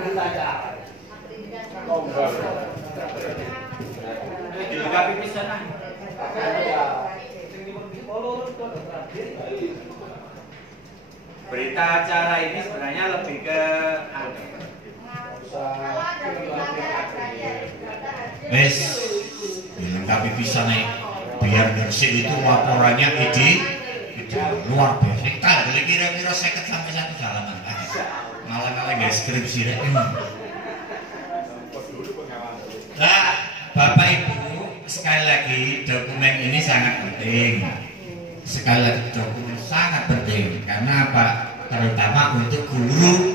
Berita acara. Dilengkapi pisan. Berita acara ini sebenarnya lebih ke wes dilengkapi pisan nih biar bersih itu laporannya ide luar biasa. Kita kira-kira 50 sampai 1 halaman malah guys skripsi rek. Nah, Bapak Ibu sekali lagi dokumen ini sangat penting. Sekali lagi dokumen sangat penting karena apa? Terutama untuk guru.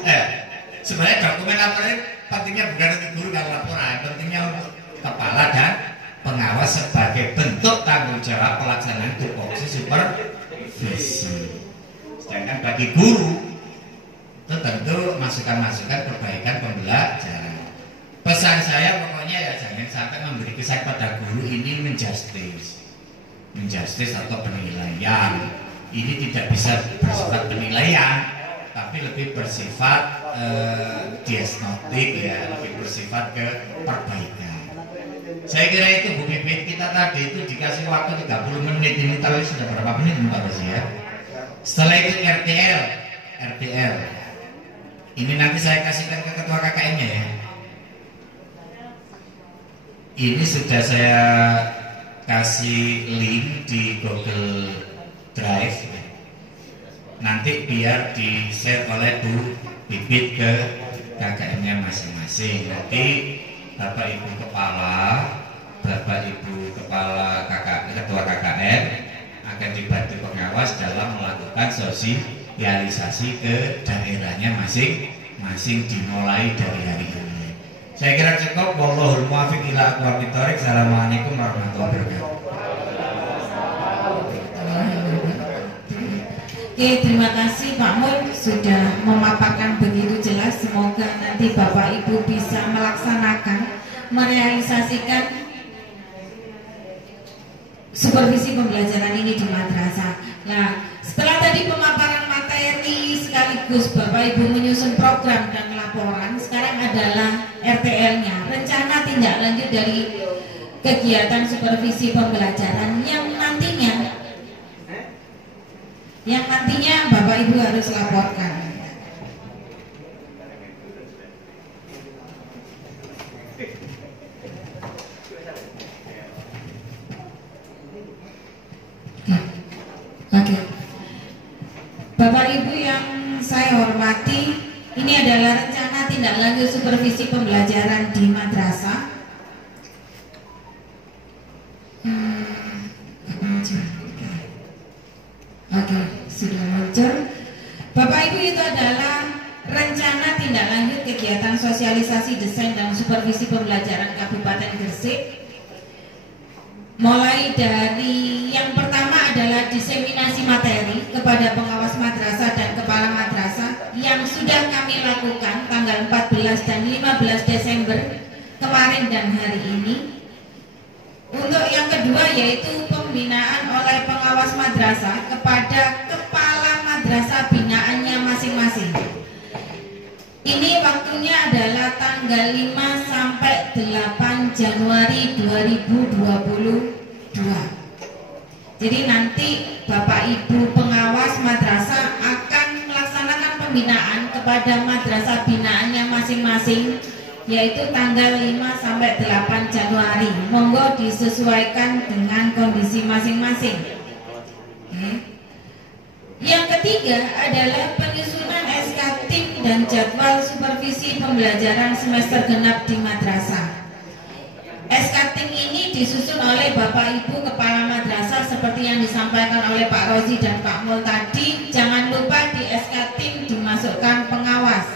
Sebenarnya dokumen laporan pentingnya bukan untuk guru dan laporan, pentingnya untuk kepala dan pengawas sebagai bentuk tanggung jawab pelaksanaan tupoksi supervisi. Sedangkan bagi guru itu tentu masukan-masukan perbaikan pembelajaran. Pesan saya pokoknya ya jangan sampai memberi kesan pada guru ini menjustis atau penilaian. Ini tidak bisa bersifat penilaian, tapi lebih bersifat diagnostik ya, lebih bersifat ke perbaikan. Saya kira itu Bu Pipit, kita tadi itu dikasih waktu 30 menit, ini tahu sudah berapa menit Pak Rosi ya. Setelah itu RTL. Ini nanti saya kasihkan ke ketua KKN-nya ya. Ini sudah saya kasih link di Google Drive. Nanti biar di-share oleh Bu Pipit ke KKN-nya masing-masing. Nanti Bapak Ibu Kepala Ketua KKN akan dibantu pengawas dalam melakukan sosialisasi ke daerahnya masing-masing dimulai dari hari ini. Saya kira cukup. Wallahul muwaffiq ila aqwamit thoriq. Assalamualaikum warahmatullahi wabarakatuh. Oke, terima kasih Pak Mun sudah memaparkan begitu jelas. Semoga nanti Bapak Ibu bisa melaksanakan, merealisasikan supervisi pembelajaran ini di madrasah. Nah, setelah tadi pemaparan materi sekaligus Bapak Ibu menyusun program dan laporan, sekarang adalah RTL-nya, rencana tindak lanjut dari kegiatan supervisi pembelajaran yang nantinya Bapak Ibu harus laporkan. Oke. Bapak Ibu yang saya hormati, ini adalah rencana tindak lanjut supervisi pembelajaran di madrasah. Oke, sudah muncul. Bapak Ibu, itu adalah rencana tindak lanjut kegiatan sosialisasi desain dan supervisi pembelajaran Kabupaten Gresik. Mulai dari yang pertama adalah diseminasi materi kepada pengawas madrasah dan kepala madrasah yang sudah kami lakukan tanggal 14 dan 15 Desember kemarin dan hari ini. Untuk yang kedua yaitu pembinaan oleh pengawas madrasah kepada kepala madrasah binaannya masing-masing. Ini waktunya adalah tanggal 5 sampai 8 Januari 2022. Jadi nanti Bapak Ibu pengawas madrasah akan melaksanakan pembinaan kepada madrasah binaannya masing-masing, yaitu tanggal 5 sampai 8 Januari. Monggo disesuaikan dengan kondisi masing-masing. Yang ketiga adalah penyusunan SK tim dan jadwal supervisi pembelajaran semester genap di madrasah. SK tim ini disusun oleh Bapak Ibu kepala madrasah seperti yang disampaikan oleh Pak Rozi dan Pak Mul tadi. Jangan lupa di SK tim dimasukkan pengawas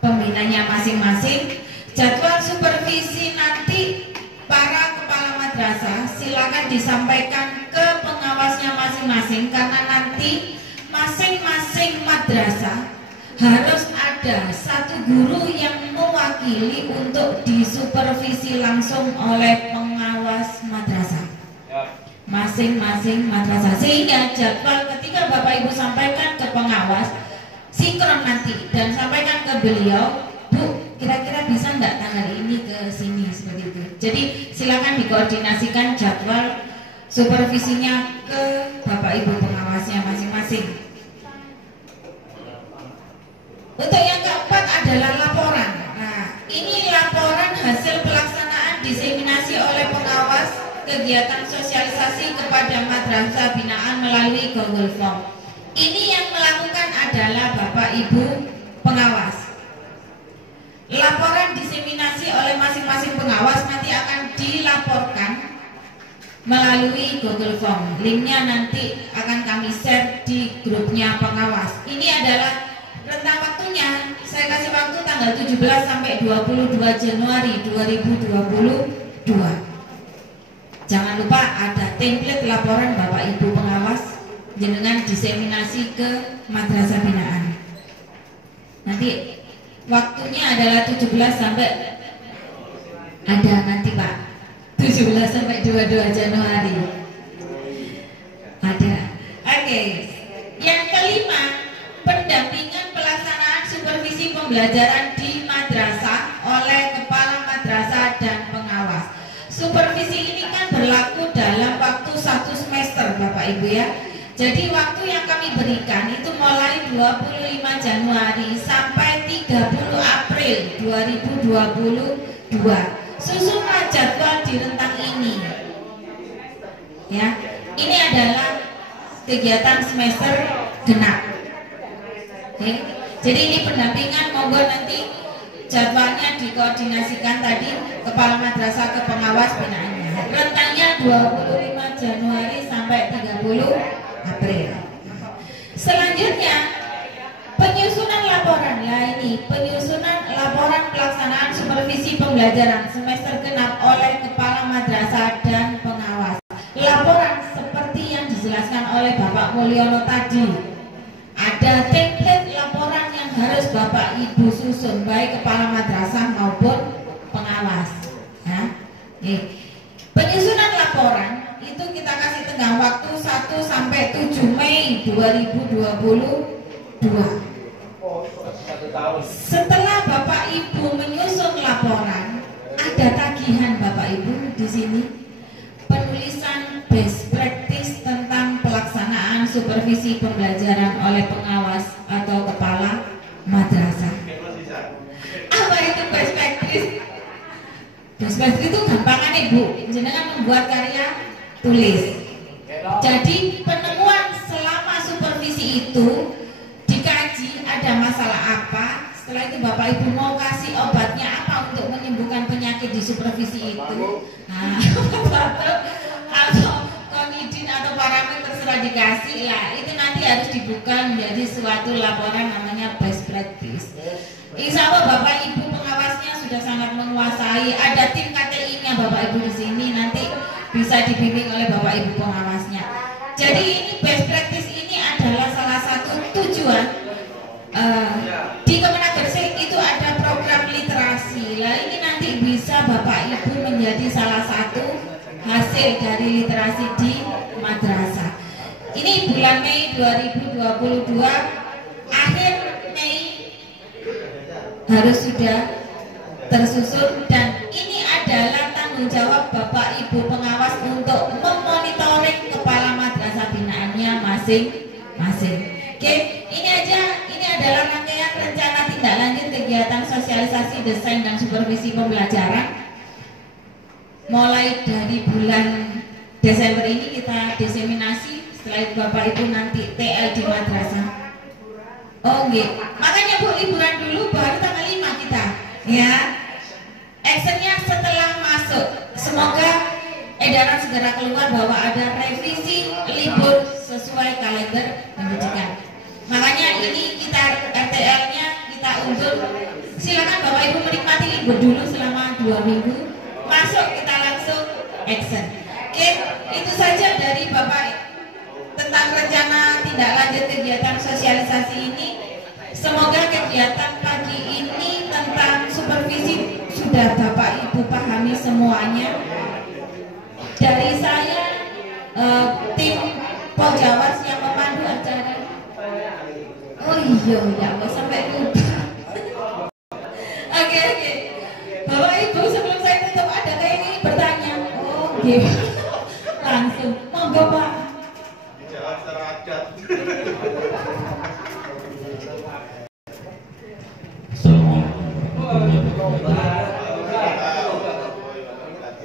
pembinanya masing-masing. Jadwal supervisi nanti para kepala madrasah silakan disampaikan ke pengawasnya masing-masing, karena nanti masing-masing madrasah harus ada satu guru yang mewakili untuk disupervisi langsung oleh pengawas madrasah masing-masing madrasah, sehingga jadwal ketika Bapak Ibu sampaikan ke pengawas sinkron nanti dan sampaikan ke beliau, Bu, kira-kira bisa nggak tanggal ini ke sini, seperti itu. Jadi silakan dikoordinasikan jadwal supervisinya ke Bapak Ibu pengawasnya masing-masing. Untuk yang keempat adalah laporan. Nah, ini laporan hasil pelaksanaan diseminasi oleh pengawas kegiatan sosialisasi kepada madrasah binaan melalui Google Form. Ini yang melakukan adalah Bapak Ibu pengawas. Laporan diseminasi oleh masing-masing pengawas nanti akan dilaporkan melalui Google Form. Linknya nanti akan kami share di grupnya pengawas. Ini adalah rentang waktunya. Saya kasih waktu tanggal 17 sampai 22 Januari 2022. Jangan lupa ada template laporan Bapak Ibu pengawas dengan diseminasi ke madrasah binaan. Nanti waktunya adalah 17 sampai ada nanti Pak 17 sampai 22 Januari ada. Oke. Yang kelima, pendampingan pelaksanaan supervisi pembelajaran di madrasah oleh kepala madrasah dan pengawas. Supervisi ini kan berlaku dalam waktu 1 semester Bapak Ibu ya. Jadi waktu yang kami berikan itu mulai 25 Januari sampai 30 April 2022. Susunlah jadwal di rentang ini. Ya, ini adalah kegiatan semester genap. Oke. Jadi ini pendampingan, monggo nanti jadwalnya dikoordinasikan tadi kepala madrasah ke pengawas binaannya. Rentangnya 25 Januari sampai 30 April. Selanjutnya penyusunan laporan. Nah ini penyusunan laporan pelaksanaan supervisi pembelajaran semester genap oleh kepala madrasah dan pengawas. Laporan seperti yang dijelaskan oleh Bapak Mulyono tadi. Ada template laporan yang harus Bapak Ibu susun, baik kepala madrasah maupun pengawas. Penyusunan laporan itu kita sampai 7 Mei 2022. Setelah Bapak Ibu menyusun laporan, ada tagihan Bapak Ibu di sini, penulisan best practice tentang pelaksanaan supervisi pembelajaran oleh pengawas atau kepala madrasah. Apa itu best practice? Best practice itu gampangan Ibu, jenengan membuat karya tulis. Jadi penemuan selama supervisi itu dikaji ada masalah apa, setelah itu Bapak Ibu mau kasih obatnya apa untuk menyembuhkan penyakit di supervisi itu. Nah, atau konidin atau parameter terserah dikasih lah, itu nanti harus dibuka menjadi suatu laporan namanya best practice. Insya Allah Bapak Ibu pengawasnya sudah sangat menguasai, ada tim KTI-nya Bapak Ibu di sini, nanti bisa dibimbing oleh Bapak Ibu pengawasnya. Jadi ini best practice ini adalah salah satu tujuan di Kemenagresik itu ada program literasi. Lah ini nanti bisa Bapak Ibu menjadi salah satu hasil dari literasi di madrasah. Ini bulan Mei 2022, akhir Mei harus sudah tersusun, dan ini adalah tanggung jawab Bapak Ibu pengawas untuk memonitoring kepala madrasah binaannya masing-masing. Oke, ini adalah rangkaian rencana tindak lanjut kegiatan sosialisasi, desain dan supervisi pembelajaran. Mulai dari bulan Desember ini kita diseminasi, setelah itu Bapak Ibu nanti TL di madrasah. Oh nggih, makanya Bu liburan dulu baru tanggal 5 kita. Ya. Actionnya setelah masuk. Semoga edaran segera keluar bahwa ada revisi libur sesuai kalender pendidikan. Makanya ini kita RTL-nya kita undur. Silakan Bapak Ibu menikmati libur dulu selama 2 minggu. Masuk kita langsung action. Oke, itu saja dari Bapak tentang rencana tindak lanjut kegiatan sosialisasi ini. Semoga kegiatan pagi ini tentang supervisi sudah Bapak Ibu pahami semuanya. Dari saya tim Pojawas yang memandu acara. Oh iya, ya Allah sampai lupa. Oke. Bapak Ibu sebelum saya tutup ada kayak ini bertanya. Oh gitu. Langsung monggo Pak. Jalan secara adat.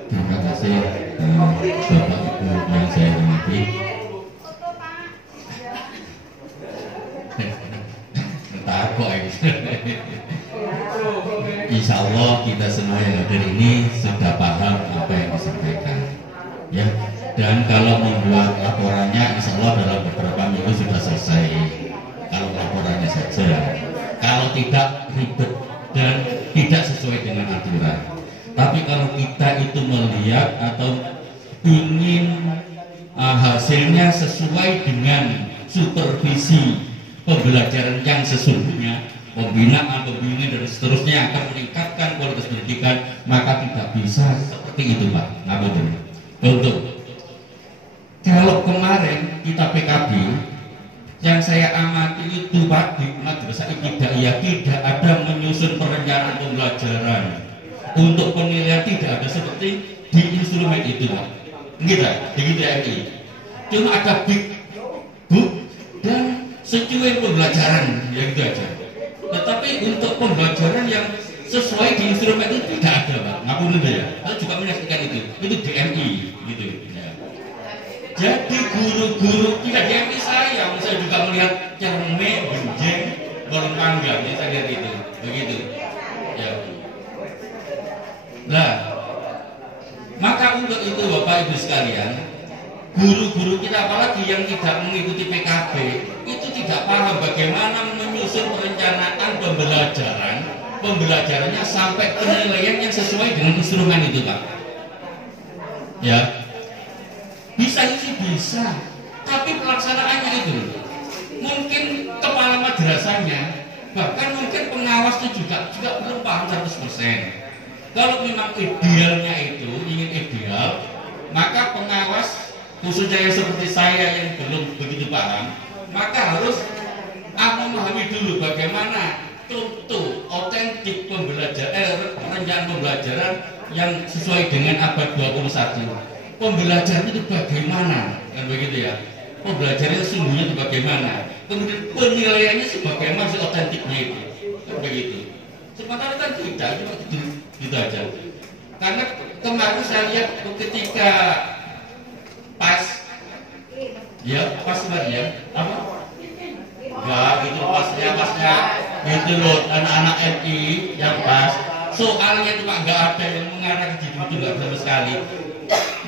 Terima kasih Bapak Ibu yang saya hormati. Entar kok Insya Allah kita semua yang hadir ini sudah paham apa yang disampaikan, ya. Dan kalau membuat laporannya, Insya Allah dalam beberapa minggu sudah selesai. Kalau laporannya saja, kalau tidak ribet dan tidak sesuai dengan aturan. Tapi kalau kita itu melihat atau ingin hasilnya sesuai dengan supervisi pembelajaran yang sesungguhnya, pembinaan, pembimbingan dan seterusnya yang akan meningkatkan kualitas pendidikan, maka tidak bisa seperti itu Pak. Nah betul. Untuk kalau kemarin kita PKB yang saya amati itu Pak, di madrasah ibtidaiyah tidak ada menyusun perencanaan pembelajaran. Untuk penilaian tidak ada seperti di instrumen itu Pak. Enggak, di GTMI. Cuma ada big book dan secuil pembelajaran, ya gitu aja. Tetapi untuk pembelajaran yang sesuai di instrumen itu tidak ada Pak. Ngapain ya? Saya juga menyaksikan itu DMI gitu. Ya. Jadi guru-guru tidak DMI saya juga melihat cerme, benjeng, baru panggang, ya, saya lihat itu, begitu. Ya. Nah, maka untuk itu Bapak Ibu sekalian, guru-guru kita apalagi yang tidak mengikuti PKB itu tidak paham bagaimana menyusun perencanaan pembelajarannya sampai penilaian yang sesuai dengan instrumen itu Pak. Ya, bisa sih bisa, tapi pelaksanaannya itu mungkin kepala madrasahnya, bahkan mungkin pengawas itu juga belum paham 100%. Kalau memang idealnya itu ingin ideal, maka pengawas khususnya yang seperti saya yang belum begitu paham, maka harus memahami dulu bagaimana contoh otentik perencanaan pembelajaran yang sesuai dengan abad 21. Pembelajaran itu bagaimana, kan begitu ya? Pembelajaran itu sungguhnya itu bagaimana? Kemudian penilaiannya sebagaimana si otentiknya itu, kan begitu. Sementara kan tidak, cuma gitu aja. Karena kemarin saya lihat ketika pas ya apa? Enggak, gitu pasnya gitu loh, anak-anak MI yang pas soalnya itu Pak nggak ada yang mengarah ke situ, nggak sama sekali.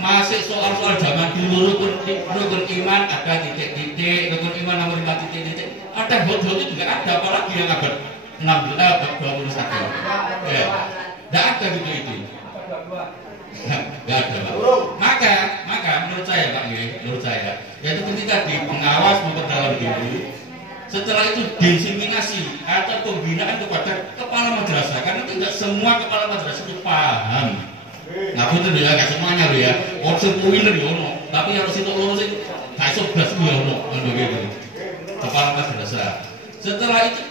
Masih soal-soal zaman dulu rukun iman ada titik-titik, rukun iman nomor 5 titik-titik, ada hot-hot itu nggak ada, apalagi yang abad 21 ya, nggak ada gitu itu, nggak ada Pak. Maka menurut saya Pak, menurut saya yaitu ketika di pengawas memperdalam dulu, setelah itu diseminasi atau pembinaan kepada kepala madrasah, karena tidak semua kepala madrasah itu paham. Nah, betul ya, nggak semuanya loh ya. Opsi winner ya ono, tapi harus itu lulus itu kayak sobras ya ono, begitu. Kepala madrasah. Setelah itu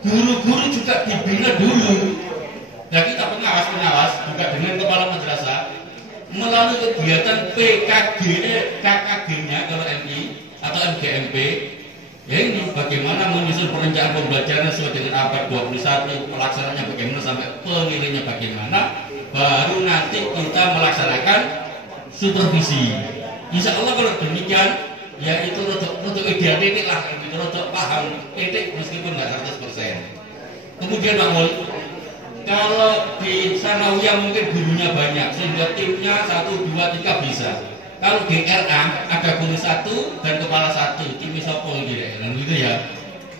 guru-guru juga dibina dulu. Dan kita pengawas juga dengan kepala madrasah melalui kegiatan KKG-nya kalau MI atau MGMP. Ya ini bagaimana menyusun perencanaan pembelajaran sesuai dengan abad 21, pelaksananya bagaimana sampai penilaiannya bagaimana, baru nanti kita melaksanakan supervisi. Insya Allah kalau demikian, ya itu untuk ideal titik lah, itu untuk paham titik meskipun nggak 100%. Kemudian Pak Mul, kalau di Sanawiyah mungkin gurunya banyak sehingga timnya 1, 2, 3 bisa. Kalau GRA ada guru 1 dan kepala 1, tim sopo gitu ya.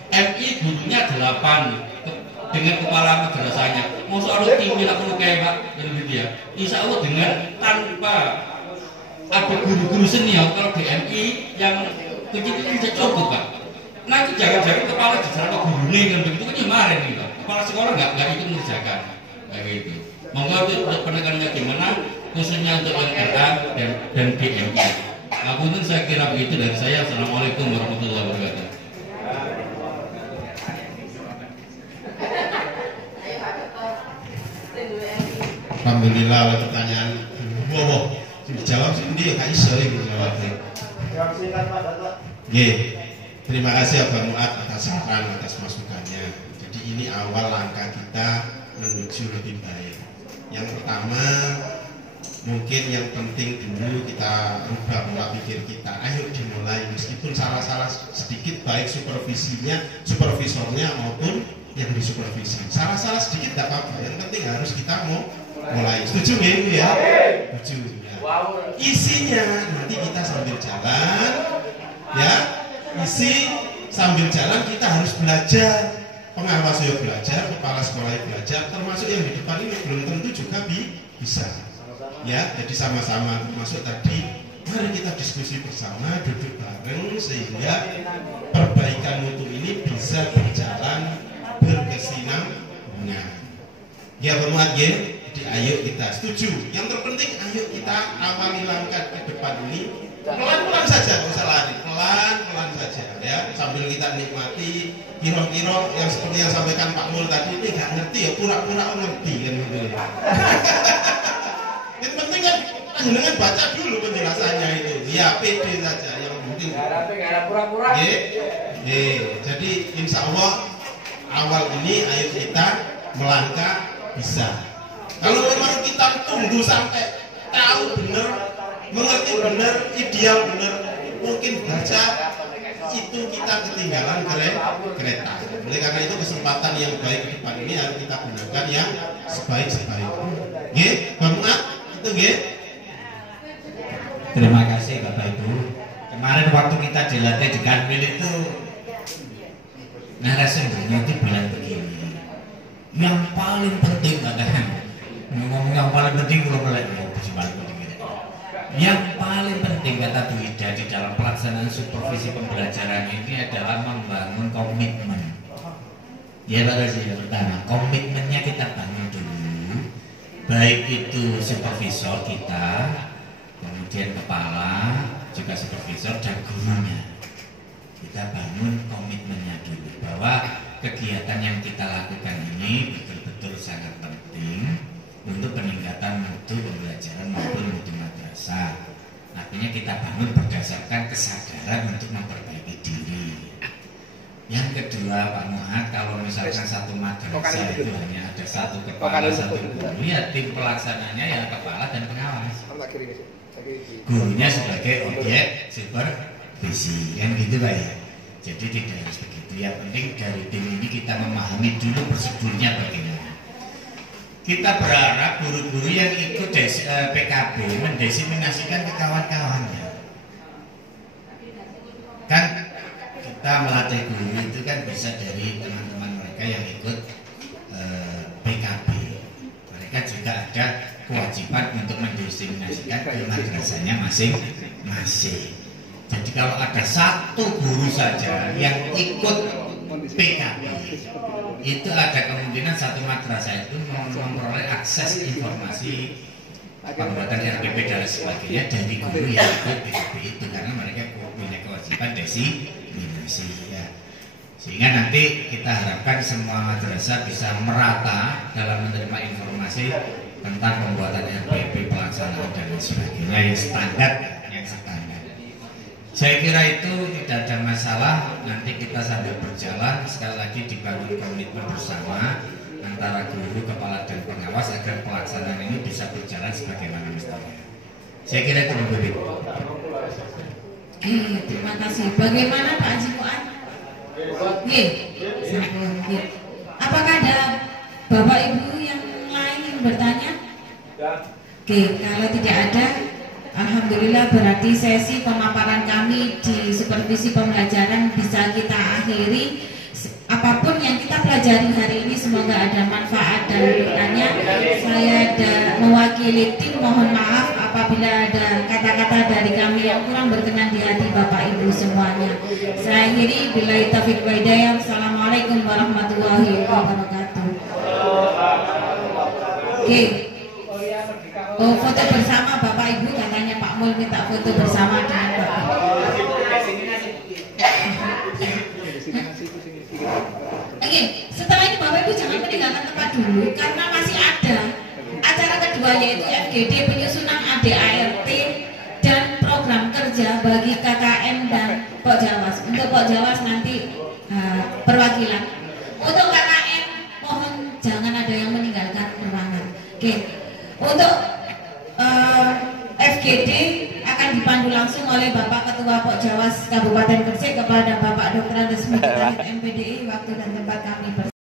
MI gurunya 8 dengan kepala madrasahnya. Mau soal timnya aku kayak Pak, gitu ya. Insya Allah dengan tanpa ada guru-guru senior, kalau di MI yang kecil bisa cukup Pak. Nanti jangan-jangan kepala diserang gurunya kan begitu kan kemarin nih Pak. Kepala sekolah nggak ikut mengerjakan kayak gitu. Monggo untuk penekanannya gimana? Khususnya untuk LRA dan BMI. Ngapunten saya kira begitu dari saya. Assalamualaikum warahmatullahi wabarakatuh. Alhamdulillah oleh pertanyaan. Wow, dijawab sendiri Kak Iso yang menjawabnya. Terima kasih Abang Muat atas saran, atas masukannya. Jadi ini awal langkah kita menuju lebih baik. Yang pertama, mungkin yang penting dulu kita rubah pola pikir kita. Ayo dimulai, meskipun salah-salah sedikit, baik supervisornya maupun yang disupervisi. Salah-salah sedikit tidak apa-apa, yang penting harus kita mau mulai. Setuju nggak Ibu ya? Setuju ya. Isinya nanti kita sambil jalan ya, isi sambil jalan kita harus belajar. Pengawas ya belajar, kepala sekolah ya belajar, termasuk yang di depan ini belum tentu juga bisa. Ya, jadi sama-sama termasuk tadi, mari kita diskusi bersama, duduk bareng sehingga perbaikan mutu ini bisa berjalan berkesinambungan. Ya bermuat ya, jadi ayo kita setuju. Yang terpenting ayo kita awali langkah ke depan ini pelan-pelan saja, nggak usah lari, pelan-pelan saja ya, sambil kita nikmati. Kira-kira yang seperti yang sampaikan Pak Mul tadi, ini nggak ngerti ya, pura-pura ngerti kan gitu ya. Yang penting kan dengan baca dulu penjelasannya itu, ya pede saja yang penting. Nggak ada pura-pura. Jadi insya Allah awal ini ayo kita melangkah bisa. Kalau memang kita tunggu sampai tahu benar, mengerti benar, ideal benar, mungkin baca itu kita ketinggalan kereta. Oleh karena itu kesempatan yang baik ke depan ini harus kita gunakan yang sebaik-sebaiknya. Nggih, Bapak, itu nggih. Terima kasih Bapak Ibu. Kemarin waktu kita dilatih di Kanwil itu narasumbernya itu bilang begini. Yang paling penting adalah ngomong yang paling penting belum mulai yang paling penting kata Bu Ida di dalam pelaksanaan supervisi pembelajaran ini adalah membangun komitmen. Ya Pak Rosi, pertama komitmennya kita bangun dulu, baik itu supervisor kita, kemudian kepala, juga supervisor dan gurunya. Kita bangun komitmennya dulu bahwa kegiatan yang kita lakukan ini betul-betul sangat penting untuk peningkatan mutu pembelajaran maupun mutu madrasah. Artinya kita bangun berdasarkan kesadaran untuk memperbaiki diri. Yang kedua, Pak Muhammad, kalau misalkan satu madrasah itu hanya ada satu kepala, satu guru, ya tim pelaksananya ya kepala dan pengawas. Gurunya sebagai objek supervisi, kan gitu Pak ya. Jadi tidak harus begitu. Yang penting dari tim ini kita memahami dulu prosedurnya bagaimana. Kita berharap guru-guru yang ikut PKB mendesiminasikan ke kawan-kawannya. Kan kita melatih guru itu kan bisa dari teman-teman mereka yang ikut PKB. Mereka juga ada kewajiban untuk mendesiminasikan ke madrasahnya masing-masing. Jadi kalau ada satu guru saja yang ikut PKB, itu ada kemungkinan satu madrasah itu memperoleh akses informasi pembuatan RPP dan sebagainya dari guru yang ikut PKB itu, karena mereka punya kewajiban desiminasi ya. Sehingga nanti kita harapkan semua madrasah bisa merata dalam menerima informasi tentang pembuatan RPP, pelaksanaan dan sebagainya yang standar. Saya kira itu tidak ada masalah. Nanti kita sambil berjalan sekali lagi dibangun komitmen bersama antara guru, kepala dan pengawas agar pelaksanaan ini bisa berjalan sebagaimana mestinya. Saya kira itu lebih. Terima kasih. Bagaimana Pak Haji Fuad? Apakah ada Bapak Ibu yang lain yang bertanya? Kalau tidak ada, alhamdulillah berarti sesi pemaparan kami di supervisi pembelajaran bisa kita akhiri. Apapun yang kita pelajari hari ini semoga ada manfaat dan gunanya. Saya mewakili tim mohon maaf apabila ada kata-kata dari kami yang kurang berkenan di hati Bapak Ibu semuanya. Saya akhiri billahi taufiq wa hidayah. Assalamualaikum warahmatullahi wabarakatuh. Oh, foto bersama Bapak Ibu, katanya Pak Mul minta foto bersama dengan Bapak. Oke, setelah ini Bapak Ibu jangan meninggalkan tempat dulu karena masih ada acara kedua yaitu FGD penyusunan ADART dan program kerja bagi KKN dan Pok Jawas. Untuk Pok Jawas nanti perwakilan. Untuk KKN mohon jangan ada yang meninggalkan ruangan. Oke. Untuk FGD akan dipandu langsung oleh Bapak Ketua Pok Jawas Kabupaten Gresik kepada Bapak Dr. Resmi MPDI. Waktu dan tempat kami